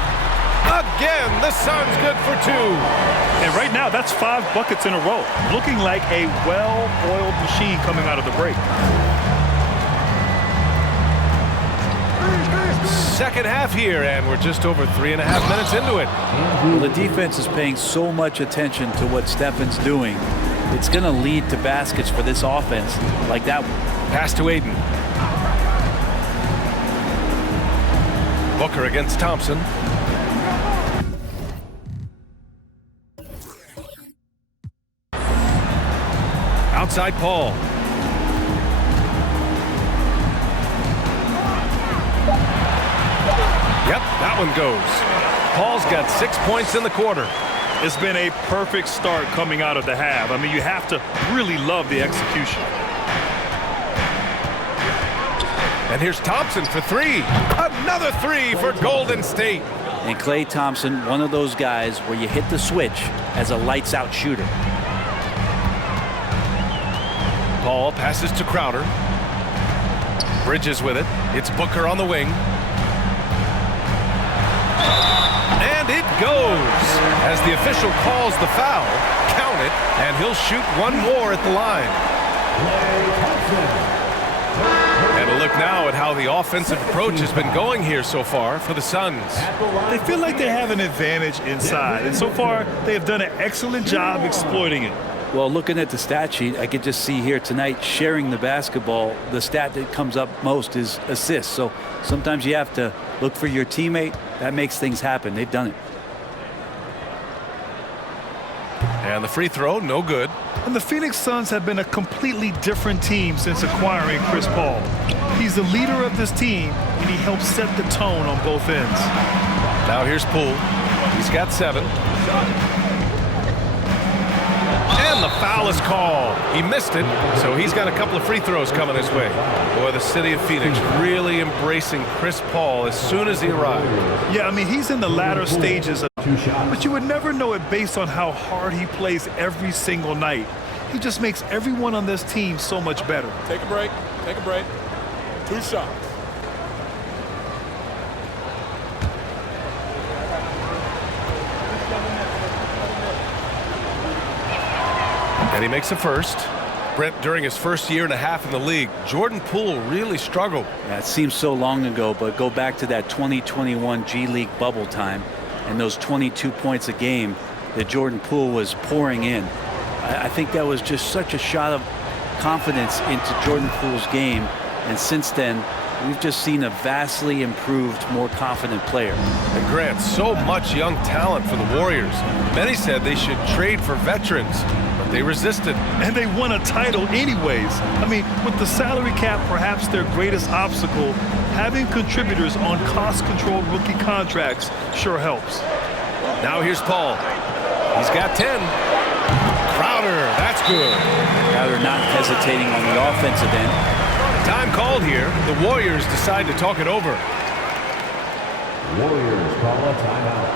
again. The Suns good for 2. And right now, that's 5 buckets in a row. Looking like a well-oiled machine coming out of the break. Second half here, and we're just over 3.5 minutes into it. Well, the defense is paying so much attention to what Stephen's doing. It's going to lead to baskets for this offense like that one. Pass to Aiden. Booker against Thompson. Outside Paul. Yep, that one goes. Paul's got 6 points in the quarter. It's been a perfect start coming out of the half. I mean, you have to really love the execution. And here's Thompson for 3. Another 3 for Golden State. And Klay Thompson, one of those guys where you hit the switch as a lights-out shooter. Paul passes to Crowder. Bridges with it. It's Booker on the wing. And it goes. As the official calls the foul, count it, and he'll shoot one more at the line. And a look now at how the offensive approach has been going here so far for the Suns. They feel like they have an advantage inside, and so far they have done an excellent job exploiting it. Well, looking at the stat sheet, I could just see here tonight sharing the basketball. The stat that comes up most is assists. So sometimes you have to look for your teammate. That makes things happen. They've done it. And the free throw, no good. And the Phoenix Suns have been a completely different team since acquiring Chris Paul. He's the leader of this team, and he helps set the tone on both ends. Now here's Poole. He's got 7. And the foul is called. He missed it, so he's got a couple of free throws coming his way. Boy, the city of Phoenix really embracing Chris Paul as soon as he arrived. Yeah, I mean, he's in the latter stages of, but you would never know it based on how hard he plays every single night. He just makes everyone on this team so much better. Take a break. Take a break. 2 shots. And he makes a first. Brent, during his first year and a half in the league, Jordan Poole really struggled. Yeah, it seems so long ago, but go back to that 2021 G League bubble time and those 22 points a game that Jordan Poole was pouring in. I think that was just such a shot of confidence into Jordan Poole's game. And since then, we've just seen a vastly improved, more confident player. And Grant, so much young talent for the Warriors. Many said they should trade for veterans, but they resisted. And they won a title anyways. I mean, with the salary cap perhaps their greatest obstacle, having contributors on cost-controlled rookie contracts sure helps. Now here's Paul. He's got 10. Crowder, that's good. Crowder not hesitating on the offensive end. Time called here. The Warriors decide to talk it over. Warriors call a timeout.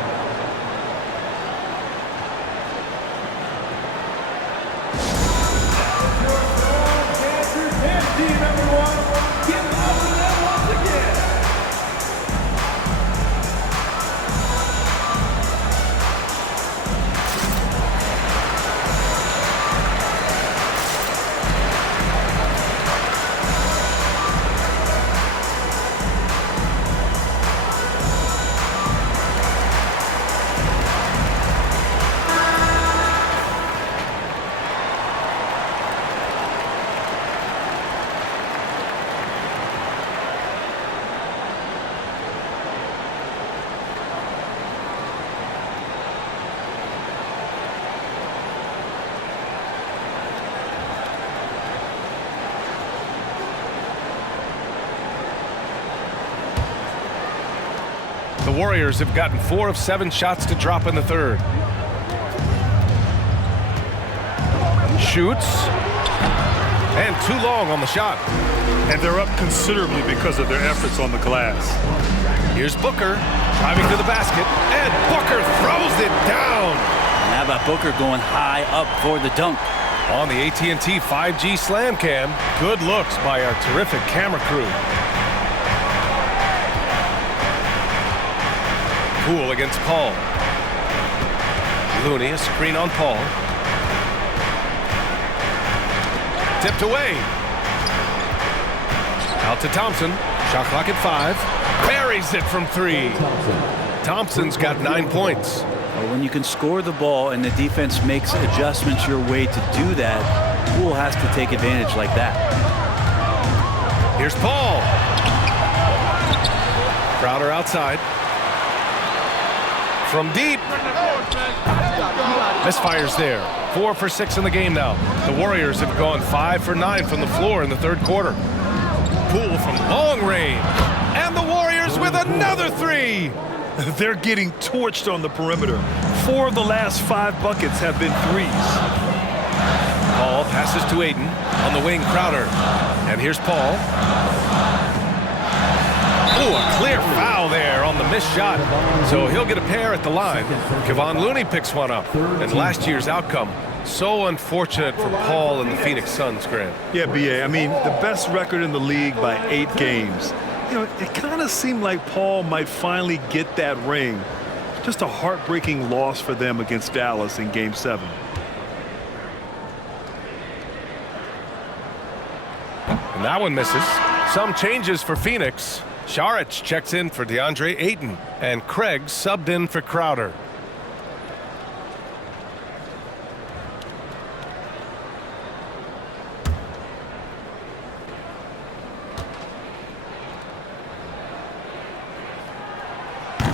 The Warriors have gotten 4 of 7 shots to drop in the third. Shoots. And too long on the shot. And they're up considerably because of their efforts on the glass. Here's Booker driving to the basket. And Booker throws it down. And how about Booker going high up for the dunk? On the AT&T 5G Slam Cam, good looks by our terrific camera crew. Poole against Paul. Looney, a screen on Paul. Tipped away. Out to Thompson. Shot clock at 5. Buries it from 3. Thompson's got 9 points. Well, when you can score the ball and the defense makes adjustments your way to do that, Poole has to take advantage like that. Here's Paul. Crowder outside. From deep. Misfires there. 4 for 6 in the game now. The Warriors have gone 5 for 9 from the floor in the third quarter. Poole from long range. And the Warriors with another 3. They're getting torched on the perimeter. 4 of the last 5 buckets have been threes. Paul passes to Ayton. On the wing, Crowder. And here's Paul. Ooh, a clear foul there on the missed shot. So he'll get a pair at the line. Kevon Looney picks one up. And last year's outcome, so unfortunate for Paul and the Phoenix Suns, Grant. Yeah, B.A. I mean, the best record in the league by 8 games. You know, it kind of seemed like Paul might finally get that ring. Just a heartbreaking loss for them against Dallas in Game 7. And that one misses. Some changes for Phoenix. Saric checks in for DeAndre Ayton, and Craig subbed in for Crowder.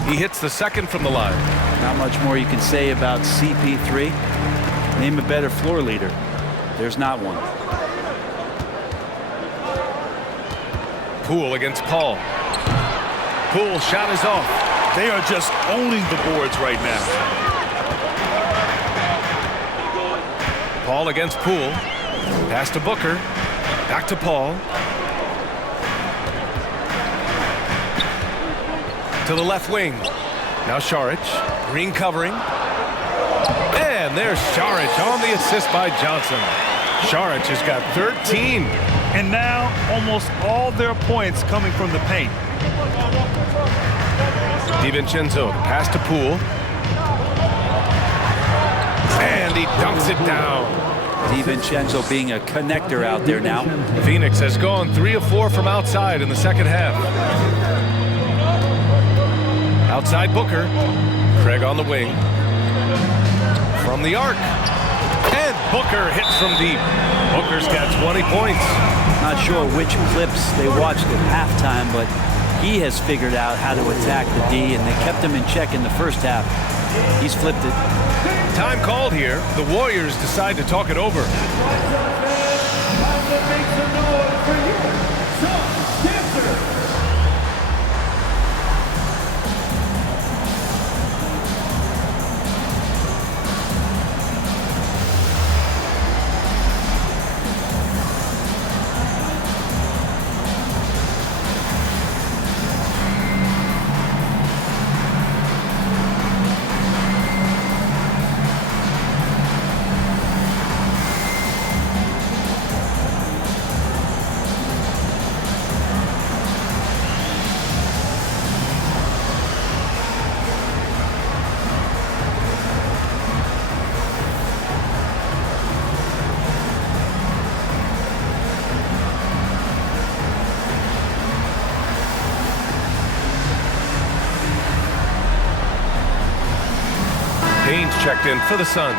He hits the second from the line. Not much more you can say about CP3. Name a better floor leader. There's not one. Poole against Paul. Poole shot is off. They are just owning the boards right now. Paul against Poole. Pass to Booker. Back to Paul. To the left wing. Now Saric. Green covering. And there's Saric on the assist by Johnson. Saric has got 13. And now almost all their points coming from the paint. DiVincenzo, pass to Poole. And he dunks it down. DiVincenzo being a connector out there now. Phoenix has gone 3 of 4 from outside in the second half. Outside Booker. Craig on the wing. From the arc. And Booker hits from deep. Booker's got 20 points. Not sure which clips they watched at halftime, but he has figured out how to attack the D, and they kept him in check in the first half. He's flipped it. Time called here. The Warriors decide to talk it over. Checked in for the Suns.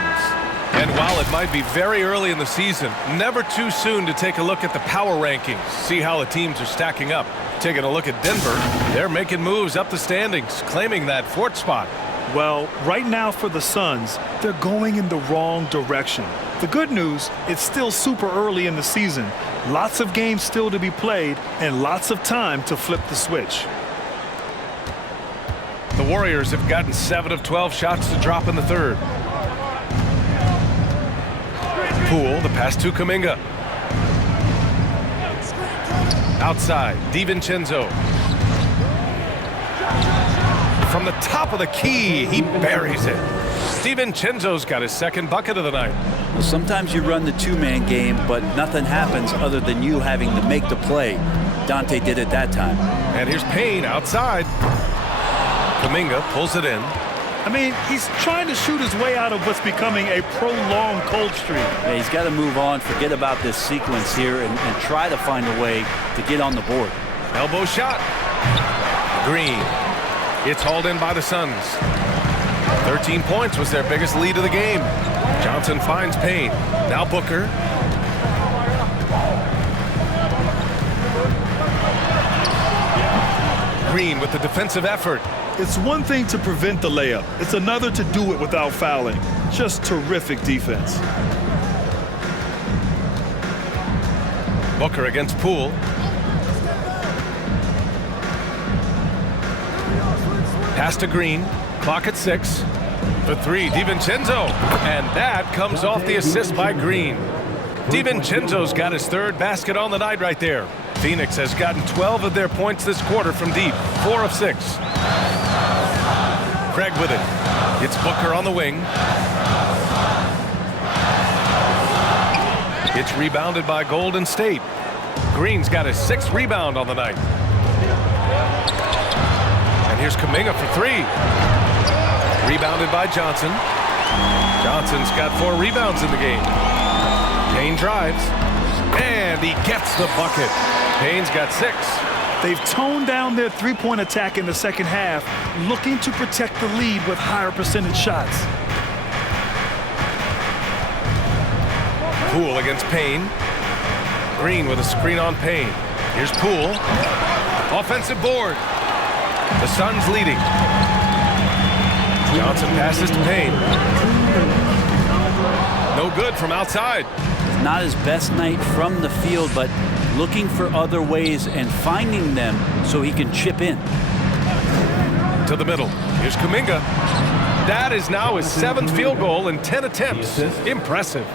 And while it might be very early in the season, never too soon to take a look at the power rankings, see how the teams are stacking up. Taking a look at Denver, they're making moves up the standings, claiming that 4th spot. Well, right now for the Suns, they're going in the wrong direction. The good news, it's still super early in the season. Lots of games still to be played and lots of time to flip the switch. The Warriors have gotten 7 of 12 shots to drop in the third. Poole, the pass to Kuminga. Outside, DiVincenzo. From the top of the key, he buries it. DiVincenzo's got his 2nd bucket of the night. Well, sometimes you run the 2-man game, but nothing happens other than you having to make the play. Dante did it that time. And here's Payne outside. Kuminga pulls it in. I mean, he's trying to shoot his way out of what's becoming a prolonged cold streak. Yeah, he's got to move on, forget about this sequence here, and try to find a way to get on the board. Elbow shot. Green. It's hauled in by the Suns. 13 points was their biggest lead of the game. Johnson finds Payne. Now Booker. Green with the defensive effort. It's one thing to prevent the layup. It's another to do it without fouling. Just terrific defense. Booker against Poole. Pass to Green. Clock at 6. For 3, DiVincenzo. And that comes off the assist by Green. DiVincenzo's got his 3rd basket on the night right there. Phoenix has gotten 12 of their points this quarter from deep. 4 of 6. Craig with it. It's Booker on the wing. It's rebounded by Golden State. Green's got his 6th rebound on the night. And here's Kuminga for 3. Rebounded by Johnson. Johnson's got 4 rebounds in the game. Payne drives. And he gets the bucket. Payne's got 6. They've toned down their three-point attack in the second half, looking to protect the lead with higher percentage shots. Poole against Payne. Green with a screen on Payne. Here's Poole. Offensive board. The Suns leading. Johnson passes to Payne. No good from outside. Not his best night from the field, but looking for other ways and finding them so he can chip in. To the middle. Here's Kuminga. That is now his 7th field goal in 10 attempts. Impressive.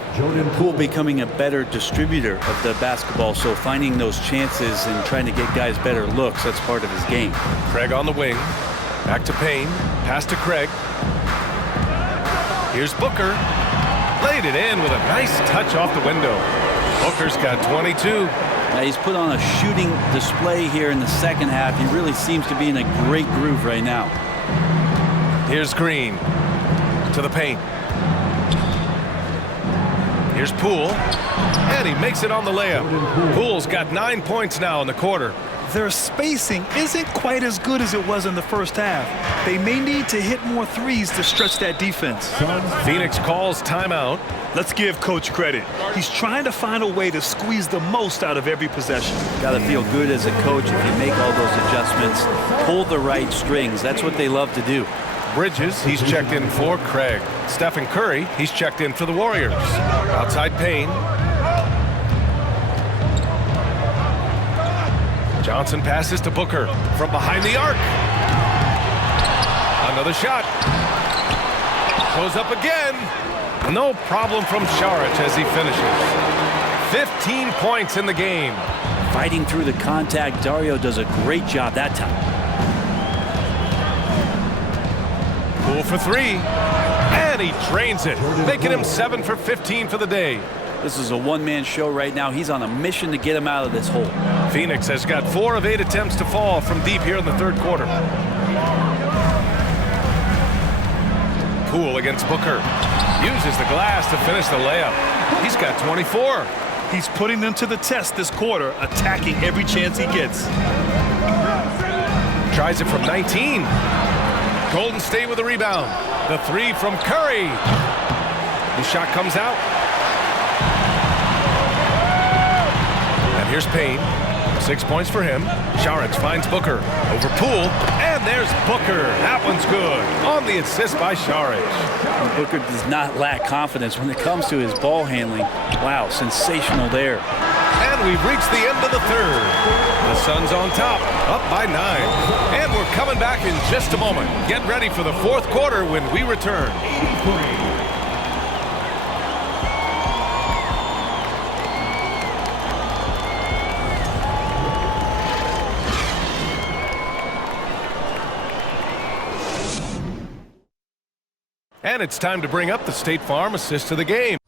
Poole becoming a better distributor of the basketball, so finding those chances and trying to get guys better looks, that's part of his game. Craig on the wing. Back to Payne. Pass to Craig. Here's Booker. Laid it in with a nice touch off the window. Booker's got 22. Now he's put on a shooting display here in the second half. He really seems to be in a great groove right now. Here's Green to the paint. Here's Poole. And he makes it on the layup. Poole's got 9 points now in the quarter. Their spacing isn't quite as good as it was in the first half. They may need to hit more threes to stretch that defense. Phoenix calls timeout. Let's give Coach credit. He's trying to find a way to squeeze the most out of every possession. Got to feel good as a coach if you make all those adjustments, pull the right strings. That's what they love to do. Bridges, he's checked in for Craig. Stephen Curry, he's checked in for the Warriors. Outside Payne. Johnson passes to Booker from behind the arc. Another shot. Goes up again. No problem from Saric as he finishes. 15 points in the game. Fighting through the contact, Dario does a great job that time. Poole for 3. And he drains it, making him 7 for 15 for the day. This is a one-man show right now. He's on a mission to get him out of this hole. Phoenix has got 4 of 8 attempts to fall from deep here in the third quarter. Poole against Booker. Uses the glass to finish the layup. He's got 24. He's putting them to the test this quarter, attacking every chance he gets. Tries it from 19. Golden State with a rebound. The 3 from Curry. The shot comes out. And here's Payne. 6 points for him. Saric finds Booker over Poole. And there's Booker. That one's good. On the assist by Saric. Booker does not lack confidence when it comes to his ball handling. Wow, sensational there. And we've reached the end of the third. The Suns on top, up by 9. And we're coming back in just a moment. Get ready for the fourth quarter when we return. And it's time to bring up the State Farm assist to the game.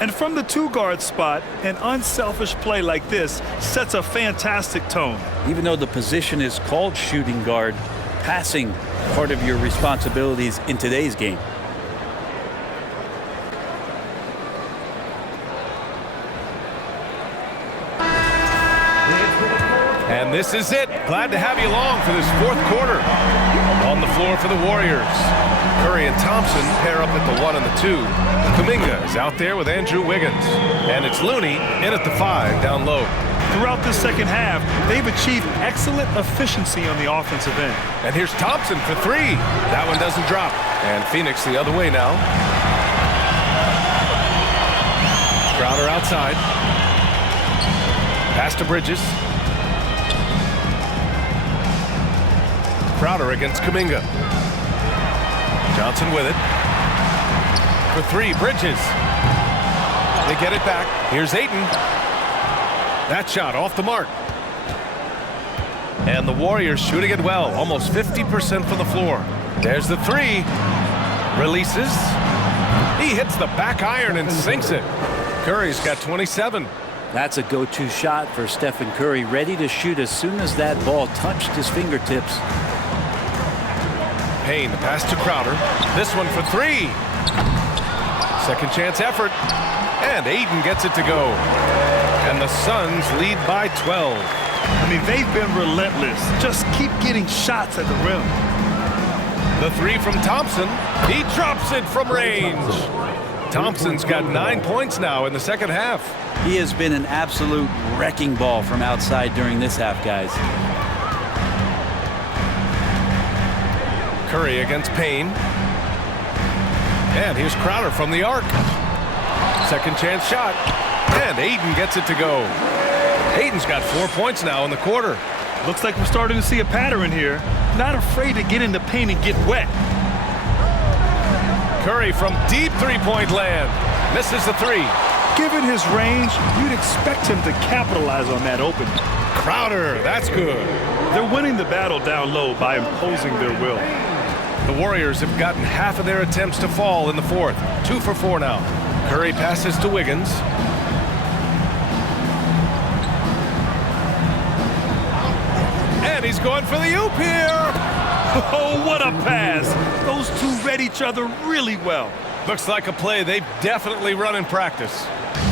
And from the 2-guard spot, an unselfish play like this sets a fantastic tone. Even though the position is called shooting guard, passing part of your responsibilities in today's game. And this is it. Glad to have you along for this fourth quarter. On the floor for the Warriors, Curry and Thompson pair up at the 1 and the 2. Kuminga is out there with Andrew Wiggins. And it's Looney in at the 5 down low. Throughout the second half, they've achieved excellent efficiency on the offensive end. And here's Thompson for 3. That one doesn't drop. And Phoenix the other way now. Crowder outside. Pass to Bridges. Crowder against Kuminga. Johnson with it. For 3, Bridges. They get it back. Here's Ayton. That shot off the mark. And the Warriors shooting it well. Almost 50% from the floor. There's the 3. Releases. He hits the back iron and sinks it. Curry's got 27. That's a go-to shot for Stephen Curry, ready to shoot as soon as that ball touched his fingertips. Payne, the pass to Crowder. This one for 3. Second chance effort. And Ayton gets it to go. And the Suns lead by 12. I mean, they've been relentless. Just keep getting shots at the rim. The 3 from Thompson. He drops it from range. Thompson's got 9 points now in the second half. He has been an absolute wrecking ball from outside during this half, guys. Curry against Payne. And here's Crowder from the arc. Second chance shot. And Ayton gets it to go. Ayton's got 4 points now in the quarter. Looks like we're starting to see a pattern here. Not afraid to get in the paint and get wet. Curry from deep three-point land. Misses the 3. Given his range, you'd expect him to capitalize on that opening. Crowder, that's good. They're winning the battle down low by imposing their will. The Warriors have gotten half of their attempts to fall in the fourth. 2 for 4 now. Curry passes to Wiggins. And he's going for the oop here. Oh, what a pass. Those two read each other really well. Looks like a play they've definitely run in practice.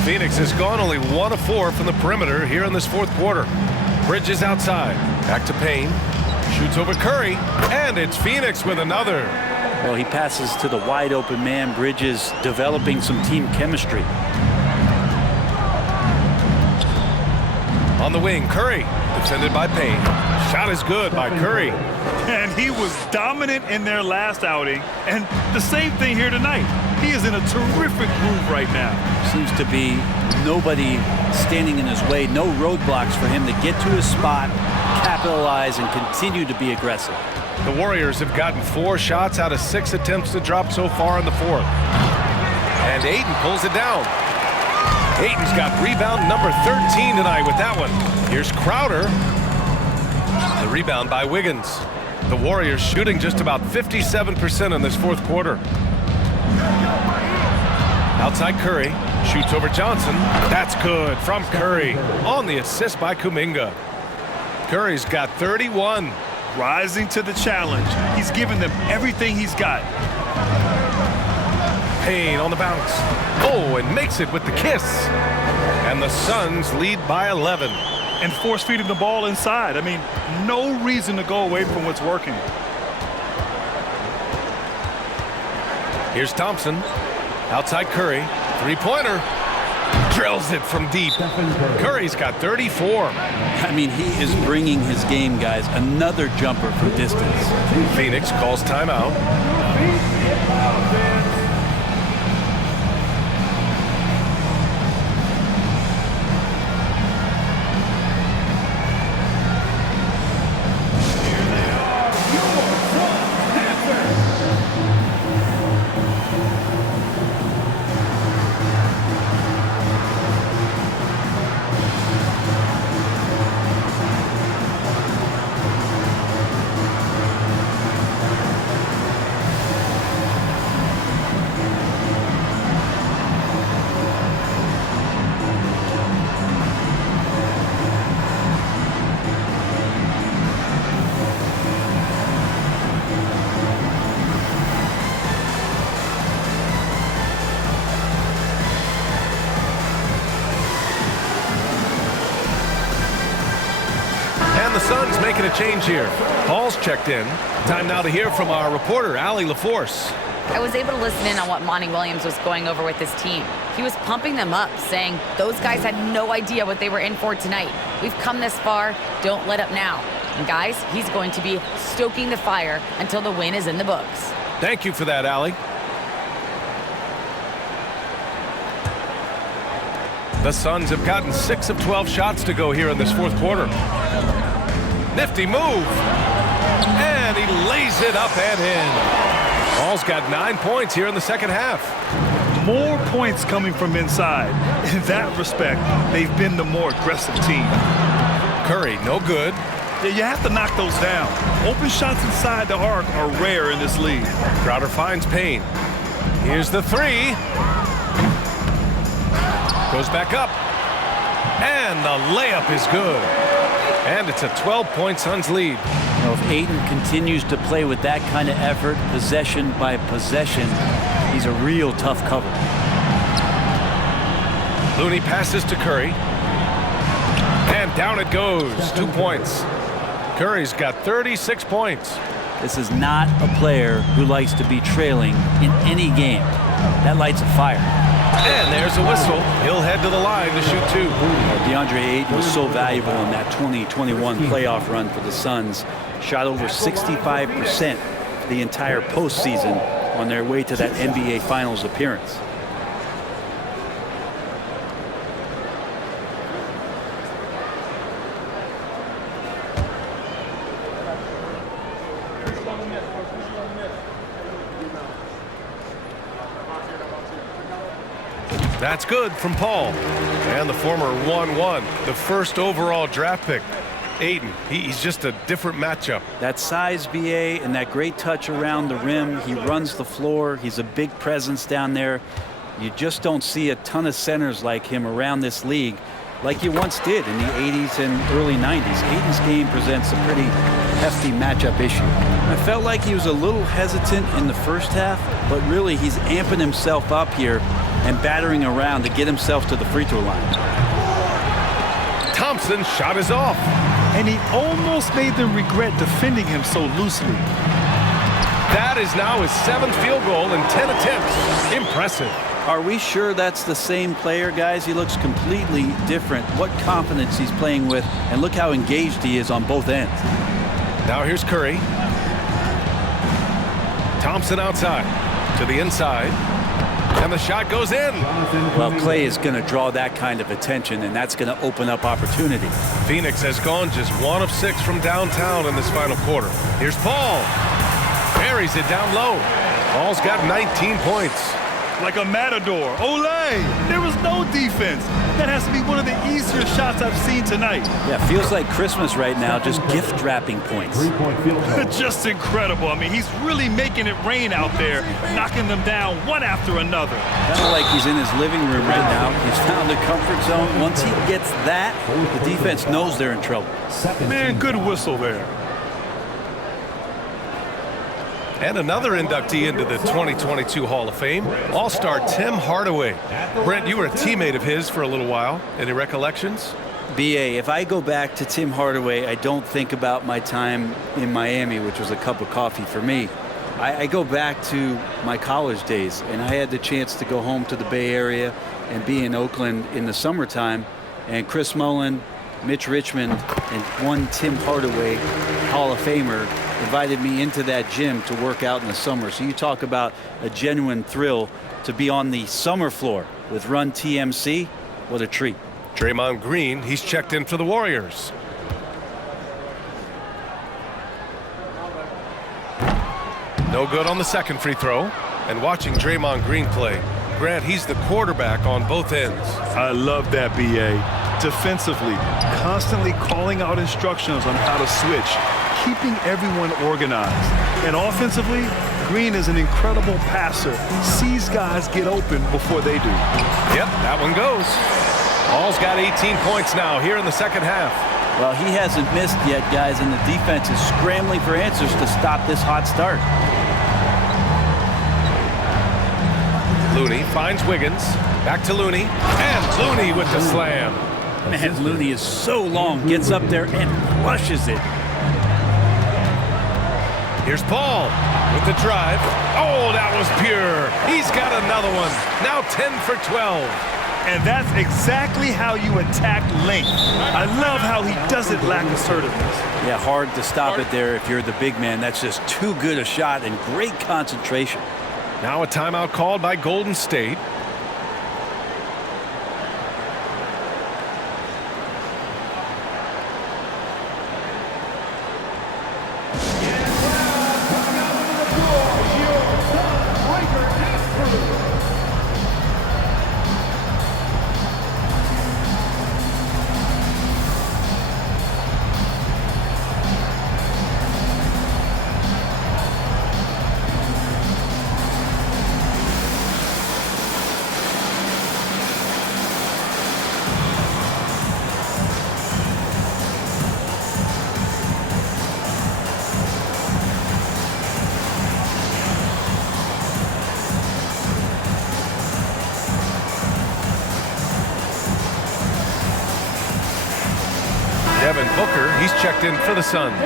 Phoenix has gone only 1 of 4 from the perimeter here in this fourth quarter. Bridges outside. Back to Payne. Shoots over Curry. And it's Phoenix with another. Well, he passes to the wide open man. Bridges developing some team chemistry. On the wing, Curry. Defended by Payne. Shot is good by Curry. And he was dominant in their last outing. And the same thing here tonight. He is in a terrific groove right now. Seems to be nobody standing in his way. No roadblocks for him to get to his spot, capitalize, and continue to be aggressive. The Warriors have gotten 4 shots out of 6 attempts to drop so far in the fourth. And Ayton pulls it down. Ayton's got rebound number 13 tonight with that one. Here's Crowder. The rebound by Wiggins. The Warriors shooting just about 57% in this fourth quarter. Outside Curry. Shoots over Johnson. That's good from Curry. On the assist by Kuminga. Curry's got 31. Rising to the challenge. He's given them everything he's got. Payne on the bounce. Oh, and makes it with the kiss. And the Suns lead by 11. And force feeding the ball inside. I mean, no reason to go away from what's working. Here's Thompson. Outside Curry. Three-pointer. Drills it from deep. Curry's got 34. I mean, he is bringing his game, guys. Another jumper from distance. Phoenix calls timeout. Suns making a change here. Paul's checked in. Time now to hear from our reporter, Allie LaForce. I was able to listen in on what Monty Williams was going over with his team. He was pumping them up, saying those guys had no idea what they were in for tonight. We've come this far, don't let up now. And guys, he's going to be stoking the fire until the win is in the books. Thank you for that, Allie. The Suns have gotten 6 of 12 shots to go here in this fourth quarter. Nifty move. And he lays it up and in. Paul's got 9 points here in the second half. More points coming from inside. In that respect, they've been the more aggressive team. Curry, no good. Yeah, you have to knock those down. Open shots inside the arc are rare in this league. Crowder finds Payne. Here's the three. Goes back up. And the layup is good. And it's a 12-point Suns lead. You know, if Ayton continues to play with that kind of effort, possession by possession, he's a real tough cover. Looney passes to Curry. And down it goes. 2 points. Curry's got 36 points. This is not a player who likes to be trailing in any game. That lights a fire. And there's a whistle. He'll head to the line to shoot 2. DeAndre Ayton was so valuable in that 2021 playoff run for the Suns. Shot over 65% the entire postseason on their way to that NBA Finals appearance. That's good from Paul. And the former 1-1, the first overall draft pick. Ayton, he's just a different matchup. That size, BA, and that great touch around the rim. He runs the floor. He's a big presence down there. You just don't see a ton of centers like him around this league like you once did in the 80s and early 90s. Ayton's game presents a pretty hefty matchup issue. I felt like he was a little hesitant in the first half, but really he's amping himself up here and battering around to get himself to the free throw line. Thompson's shot is off. And he almost made them regret defending him so loosely. That is now his 7th field goal in 10 attempts. Impressive. Are we sure that's the same player, guys? He looks completely different. What confidence he's playing with, and look how engaged he is on both ends. Now here's Curry. Thompson outside to the inside. And the shot goes in. Well, Clay is going to draw that kind of attention, and that's going to open up opportunity. Phoenix has gone just 1 of 6 from downtown in this final quarter. Here's Paul. Buries it down low. Paul's got 19 points. Like a matador. Olay! There was no defense. That has to be one of the easier shots I've seen tonight. Yeah, feels like Christmas right now, just gift wrapping points. Just incredible. I mean, he's really making it rain out there, knocking them down one after another. Kind of like he's in his living room right now. He's found a comfort zone. Once he gets that, the defense knows they're in trouble. Man, good whistle there. And another inductee into the 2022 Hall of Fame, All-Star Tim Hardaway. Brent, you were a teammate of his for a little while. Any recollections? BA, if I go back to Tim Hardaway, I don't think about my time in Miami, which was a cup of coffee for me. I go back to my college days, and I had the chance to go home to the Bay Area and be in Oakland in the summertime. And Chris Mullin, Mitch Richmond, and one Tim Hardaway, Hall of Famer, invited me into that gym to work out in the summer. So you talk about a genuine thrill to be on the summer floor with Run TMC. What a treat. Draymond Green, he's checked in for the Warriors. No good on the second free throw. And watching Draymond Green play, Grant, he's the quarterback on both ends. I love that, BA. Defensively, constantly calling out instructions on how to switch, keeping everyone organized. And offensively, Green is an incredible passer. Sees guys get open before they do. Yep, that one goes. Paul's got 18 points now here in the second half. Well, he hasn't missed yet, guys, and the defense is scrambling for answers to stop this hot start. Looney finds Wiggins. Back to Looney. And Looney with the slam. Man, Looney is so long, gets up there and flushes it. Here's Paul with the drive. Oh, that was pure. He's got another one. Now 10 for 12. And that's exactly how you attack length. I love how he doesn't lack assertiveness. Yeah, hard to stop it there if you're the big man. That's just too good a shot and great concentration. Now a timeout called by Golden State. Devin Booker, he's checked in for the Suns.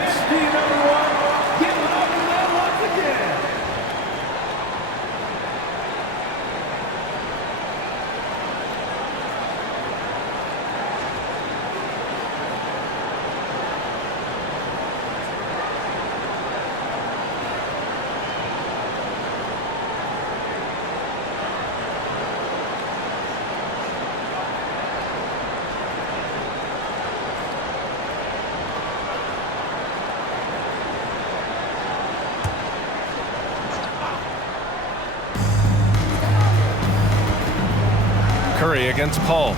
Curry against Paul.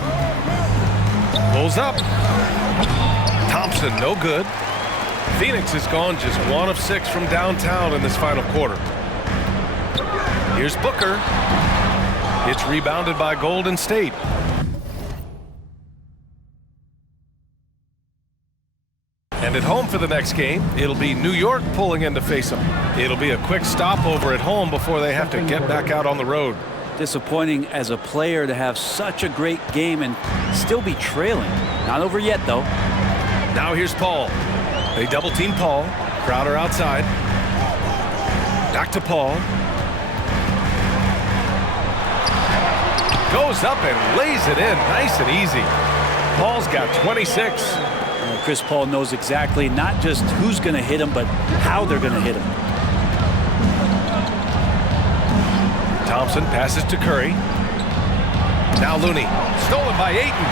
Pulls up. Thompson, no good. Phoenix has gone just 1 of 6 from downtown in this final quarter. Here's Booker. It's rebounded by Golden State. And at home for the next game, it'll be New York pulling in to face them. It'll be a quick stopover at home before they have to get back out on the road. Disappointing as a player to have such a great game and still be trailing. Not over yet, though. Now here's Paul. They double team Paul. Crowder outside. Back to Paul. Goes up and lays it in nice and easy. Paul's got 26. Chris Paul knows exactly not just who's going to hit him, but how they're going to hit him. Thompson passes to Curry. Now Looney. Stolen by Ayton.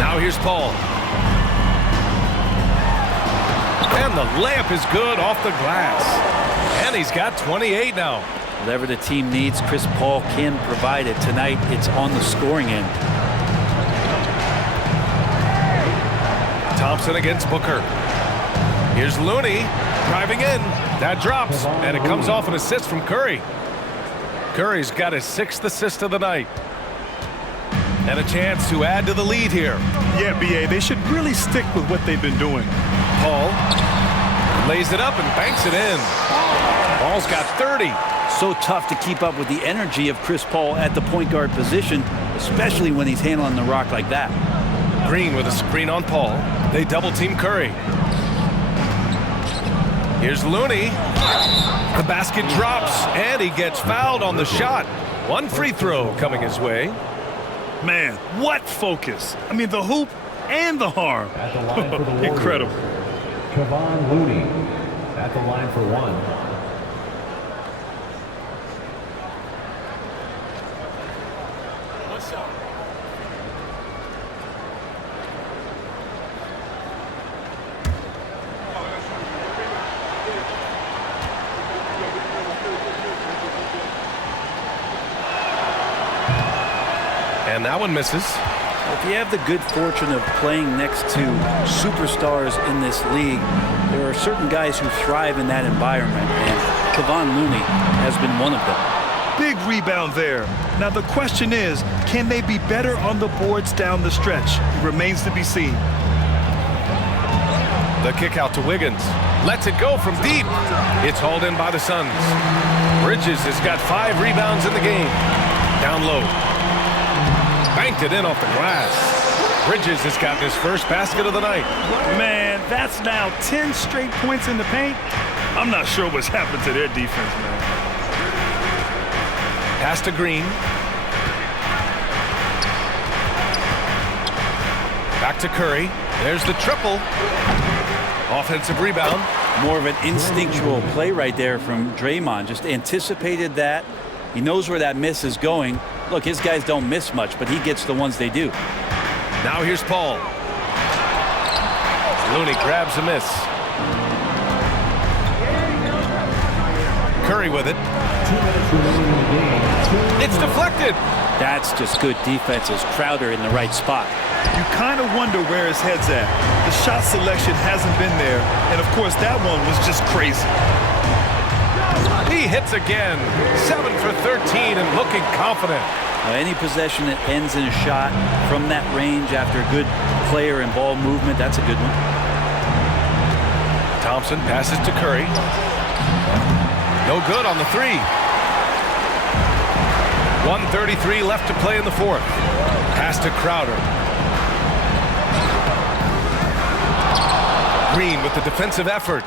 Now here's Paul. And the layup is good off the glass. And he's got 28 now. Whatever the team needs, Chris Paul can provide it. Tonight, it's on the scoring end. Thompson against Booker. Here's Looney driving in. That drops, and it comes off an assist from Curry. Curry's got his 6th assist of the night. And a chance to add to the lead here. Yeah, B.A., they should really stick with what they've been doing. Paul lays it up and banks it in. Paul's got 30. So tough to keep up with the energy of Chris Paul at the point guard position, especially when he's handling the rock like that. Green with a screen on Paul. They double team Curry. Here's Looney. The basket drops, and he gets fouled on the shot. 1 free throw coming his way. Man, what focus. I mean, the hoop and the harm. At the line for the Warriors, incredible. Kevon Looney at the line for 1. And that one misses. If you have the good fortune of playing next to superstars in this league, there are certain guys who thrive in that environment, and Kevon Looney has been one of them. Big rebound there. Now the question is, can they be better on the boards down the stretch? It remains to be seen. The kick out to Wiggins. Lets it go from deep. It's hauled in by the Suns. Bridges has got 5 rebounds in the game. Down low. banked it in off the glass. Bridges has gotten his first basket of the night. Man, that's now 10 straight points in the paint. I'm not sure what's happened to their defense, man. Pass to Green. Back to Curry. There's the triple. Offensive rebound. More of an instinctual play right there from Draymond. Just anticipated that. He knows where that miss is going. Look, his guys don't miss much, but he gets the ones they do. Now here's Paul. Looney grabs a miss. Curry with it. 2 minutes remaining in the game. It's deflected. That's just good defense as Crowder in the right spot. You kind of wonder where his head's at. The shot selection hasn't been there, and of course that one was just crazy. He hits again. 7 for 13 and looking confident. Any possession that ends in a shot from that range after good player and ball movement, that's a good one. Thompson passes to Curry. No good on the three. 1:33 left to play in the fourth. Pass to Crowder. Green with the defensive effort.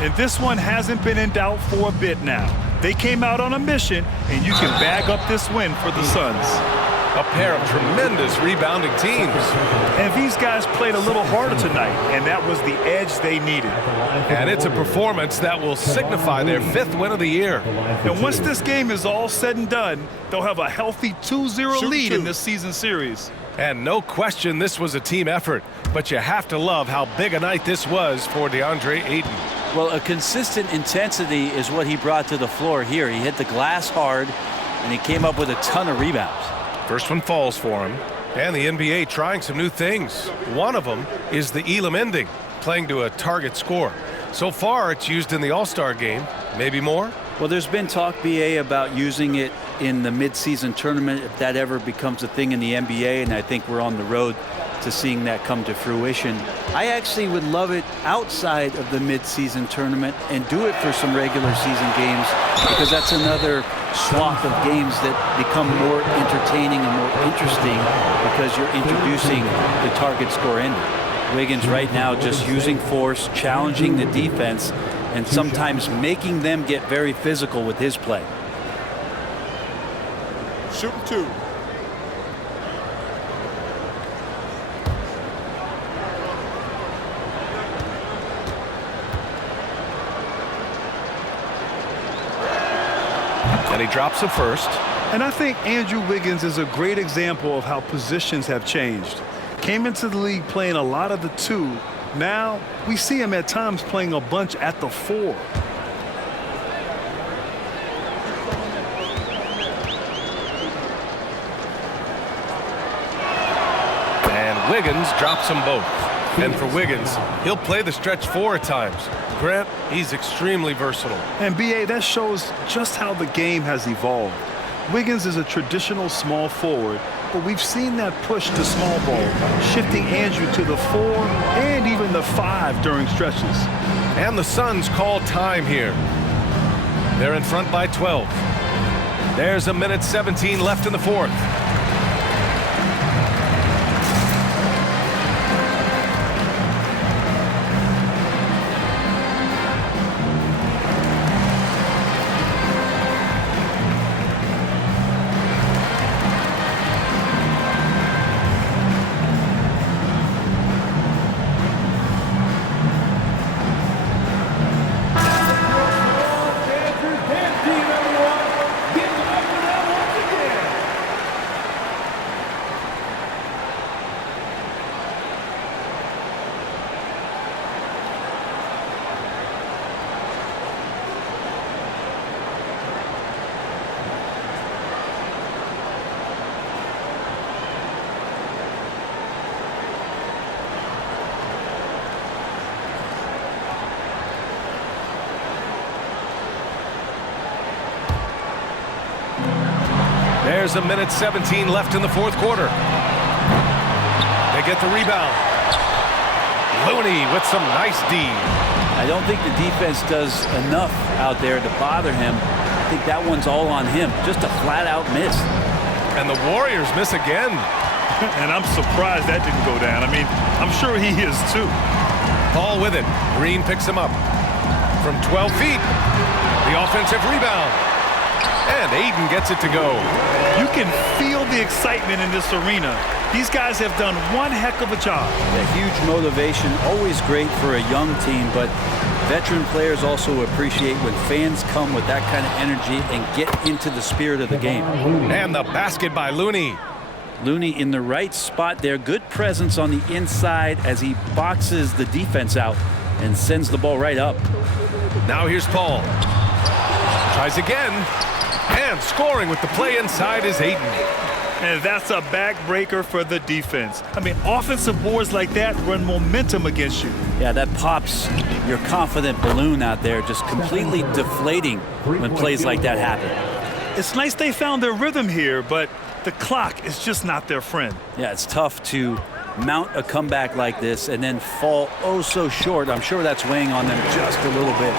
And this one hasn't been in doubt for a bit now. They came out on a mission, and you can bag up this win for the Suns. A pair of tremendous rebounding teams. And these guys played a little harder tonight, and that was the edge they needed. And it's a performance that will signify their 5th win of the year. And once this game is all said and done, they'll have a healthy 2-0 lead in this season series. And no question this was a team effort, but you have to love how big a night this was for DeAndre Ayton. Well, a consistent intensity is what he brought to the floor here. He hit the glass hard, and he came up with a ton of rebounds. First one falls for him. And the NBA trying some new things. One of them is the Elam ending, playing to a target score. So far, it's used in the All-Star game. Maybe more? Well, there's been talk, BA, about using it in the midseason tournament if that ever becomes a thing in the NBA, and I think we're on the road to seeing that come to fruition. I actually would love it outside of the midseason tournament and do it for some regular season games, because that's another swath of games that become more entertaining and more interesting because you're introducing the target score ender. Wiggins right now just using force, challenging the defense, and sometimes making them get very physical with his play. Shooting 2. And he drops the first. And I think Andrew Wiggins is a great example of how positions have changed. Came into the league playing a lot of the 2. Now we see him at times playing a bunch at the 4. And Wiggins drops them both. And for Wiggins, he'll play the stretch 4 at times. Grant, he's extremely versatile. And BA, that shows just how the game has evolved. Wiggins is a traditional small forward, but we've seen that push to small ball, shifting Andrew to the 4 and even the 5 during stretches. And the Suns call time here. They're in front by 12. There's a minute 17 left in the fourth. There's a minute 17 left in the fourth quarter. They get the rebound. Looney with some nice D. I don't think the defense does enough out there to bother him. I think that one's all on him. Just a flat-out miss. And the Warriors miss again. And I'm surprised that didn't go down. I mean, I'm sure he is too. Paul with it. Green picks him up. From 12 feet, the offensive rebound. And Ayton gets it to go. You can feel the excitement in this arena. These guys have done one heck of a job. Yeah, huge motivation, always great for a young team, but veteran players also appreciate when fans come with that kind of energy and get into the spirit of the game. And the basket by Looney. Looney in the right spot there. Good presence on the inside as he boxes the defense out and sends the ball right up. Now here's Paul. Tries again. And scoring with the play inside is Ayton. And that's a backbreaker for the defense. I mean, offensive boards like that run momentum against you. Yeah, that pops your confident balloon out there, just completely deflating when plays like that happen. It's nice they found their rhythm here, but the clock is just not their friend. Yeah, it's tough to mount a comeback like this and then fall oh so short. I'm sure that's weighing on them just a little bit.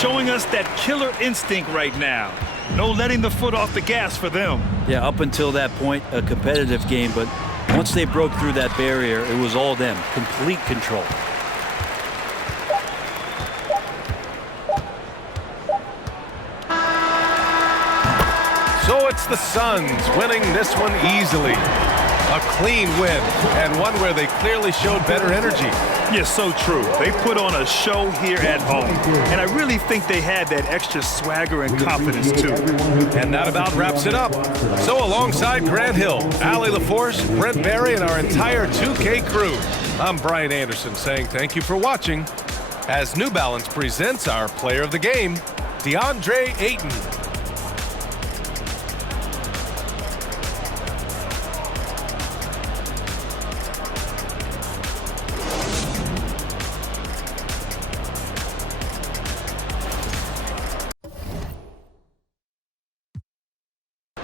Showing us that killer instinct right now. No letting the foot off the gas for them. Yeah, up until that point, a competitive game, but once they broke through that barrier, it was all them. Complete control. So it's the Suns winning this one easily. A clean win, and one where they clearly showed better energy. Yes, so true. They put on a show here at home, and I really think they had that extra swagger and confidence too. And that about wraps it up. So alongside Grant Hill, Allie LaForce, Brent Barry, and our entire 2K crew, I'm Brian Anderson saying thank you for watching as New Balance presents our player of the game, DeAndre Ayton.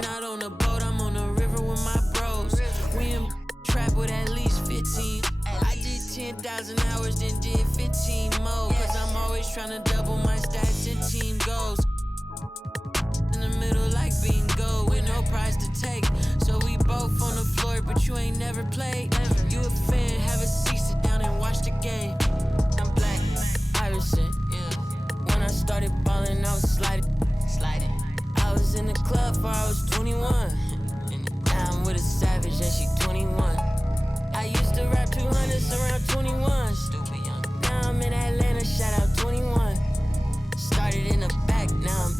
Not on a boat, I'm on a river with my bros. We in trap with at least 15. I did 10,000 hours, then did 15 more. Cause I'm always trying to double my stats and team goals. In the middle like bingo, with no prize to take. So we both on the floor, but you ain't never played. You a fan, have a seat, sit down and watch the game. I'm Black Iverson. When I started balling, I was sliding. I was in the club before I was 21. Now I'm with a savage and she 21. I used to rap 200s around 21. Stupid young. Now I'm in Atlanta, shout out 21. Started in the back, now I'm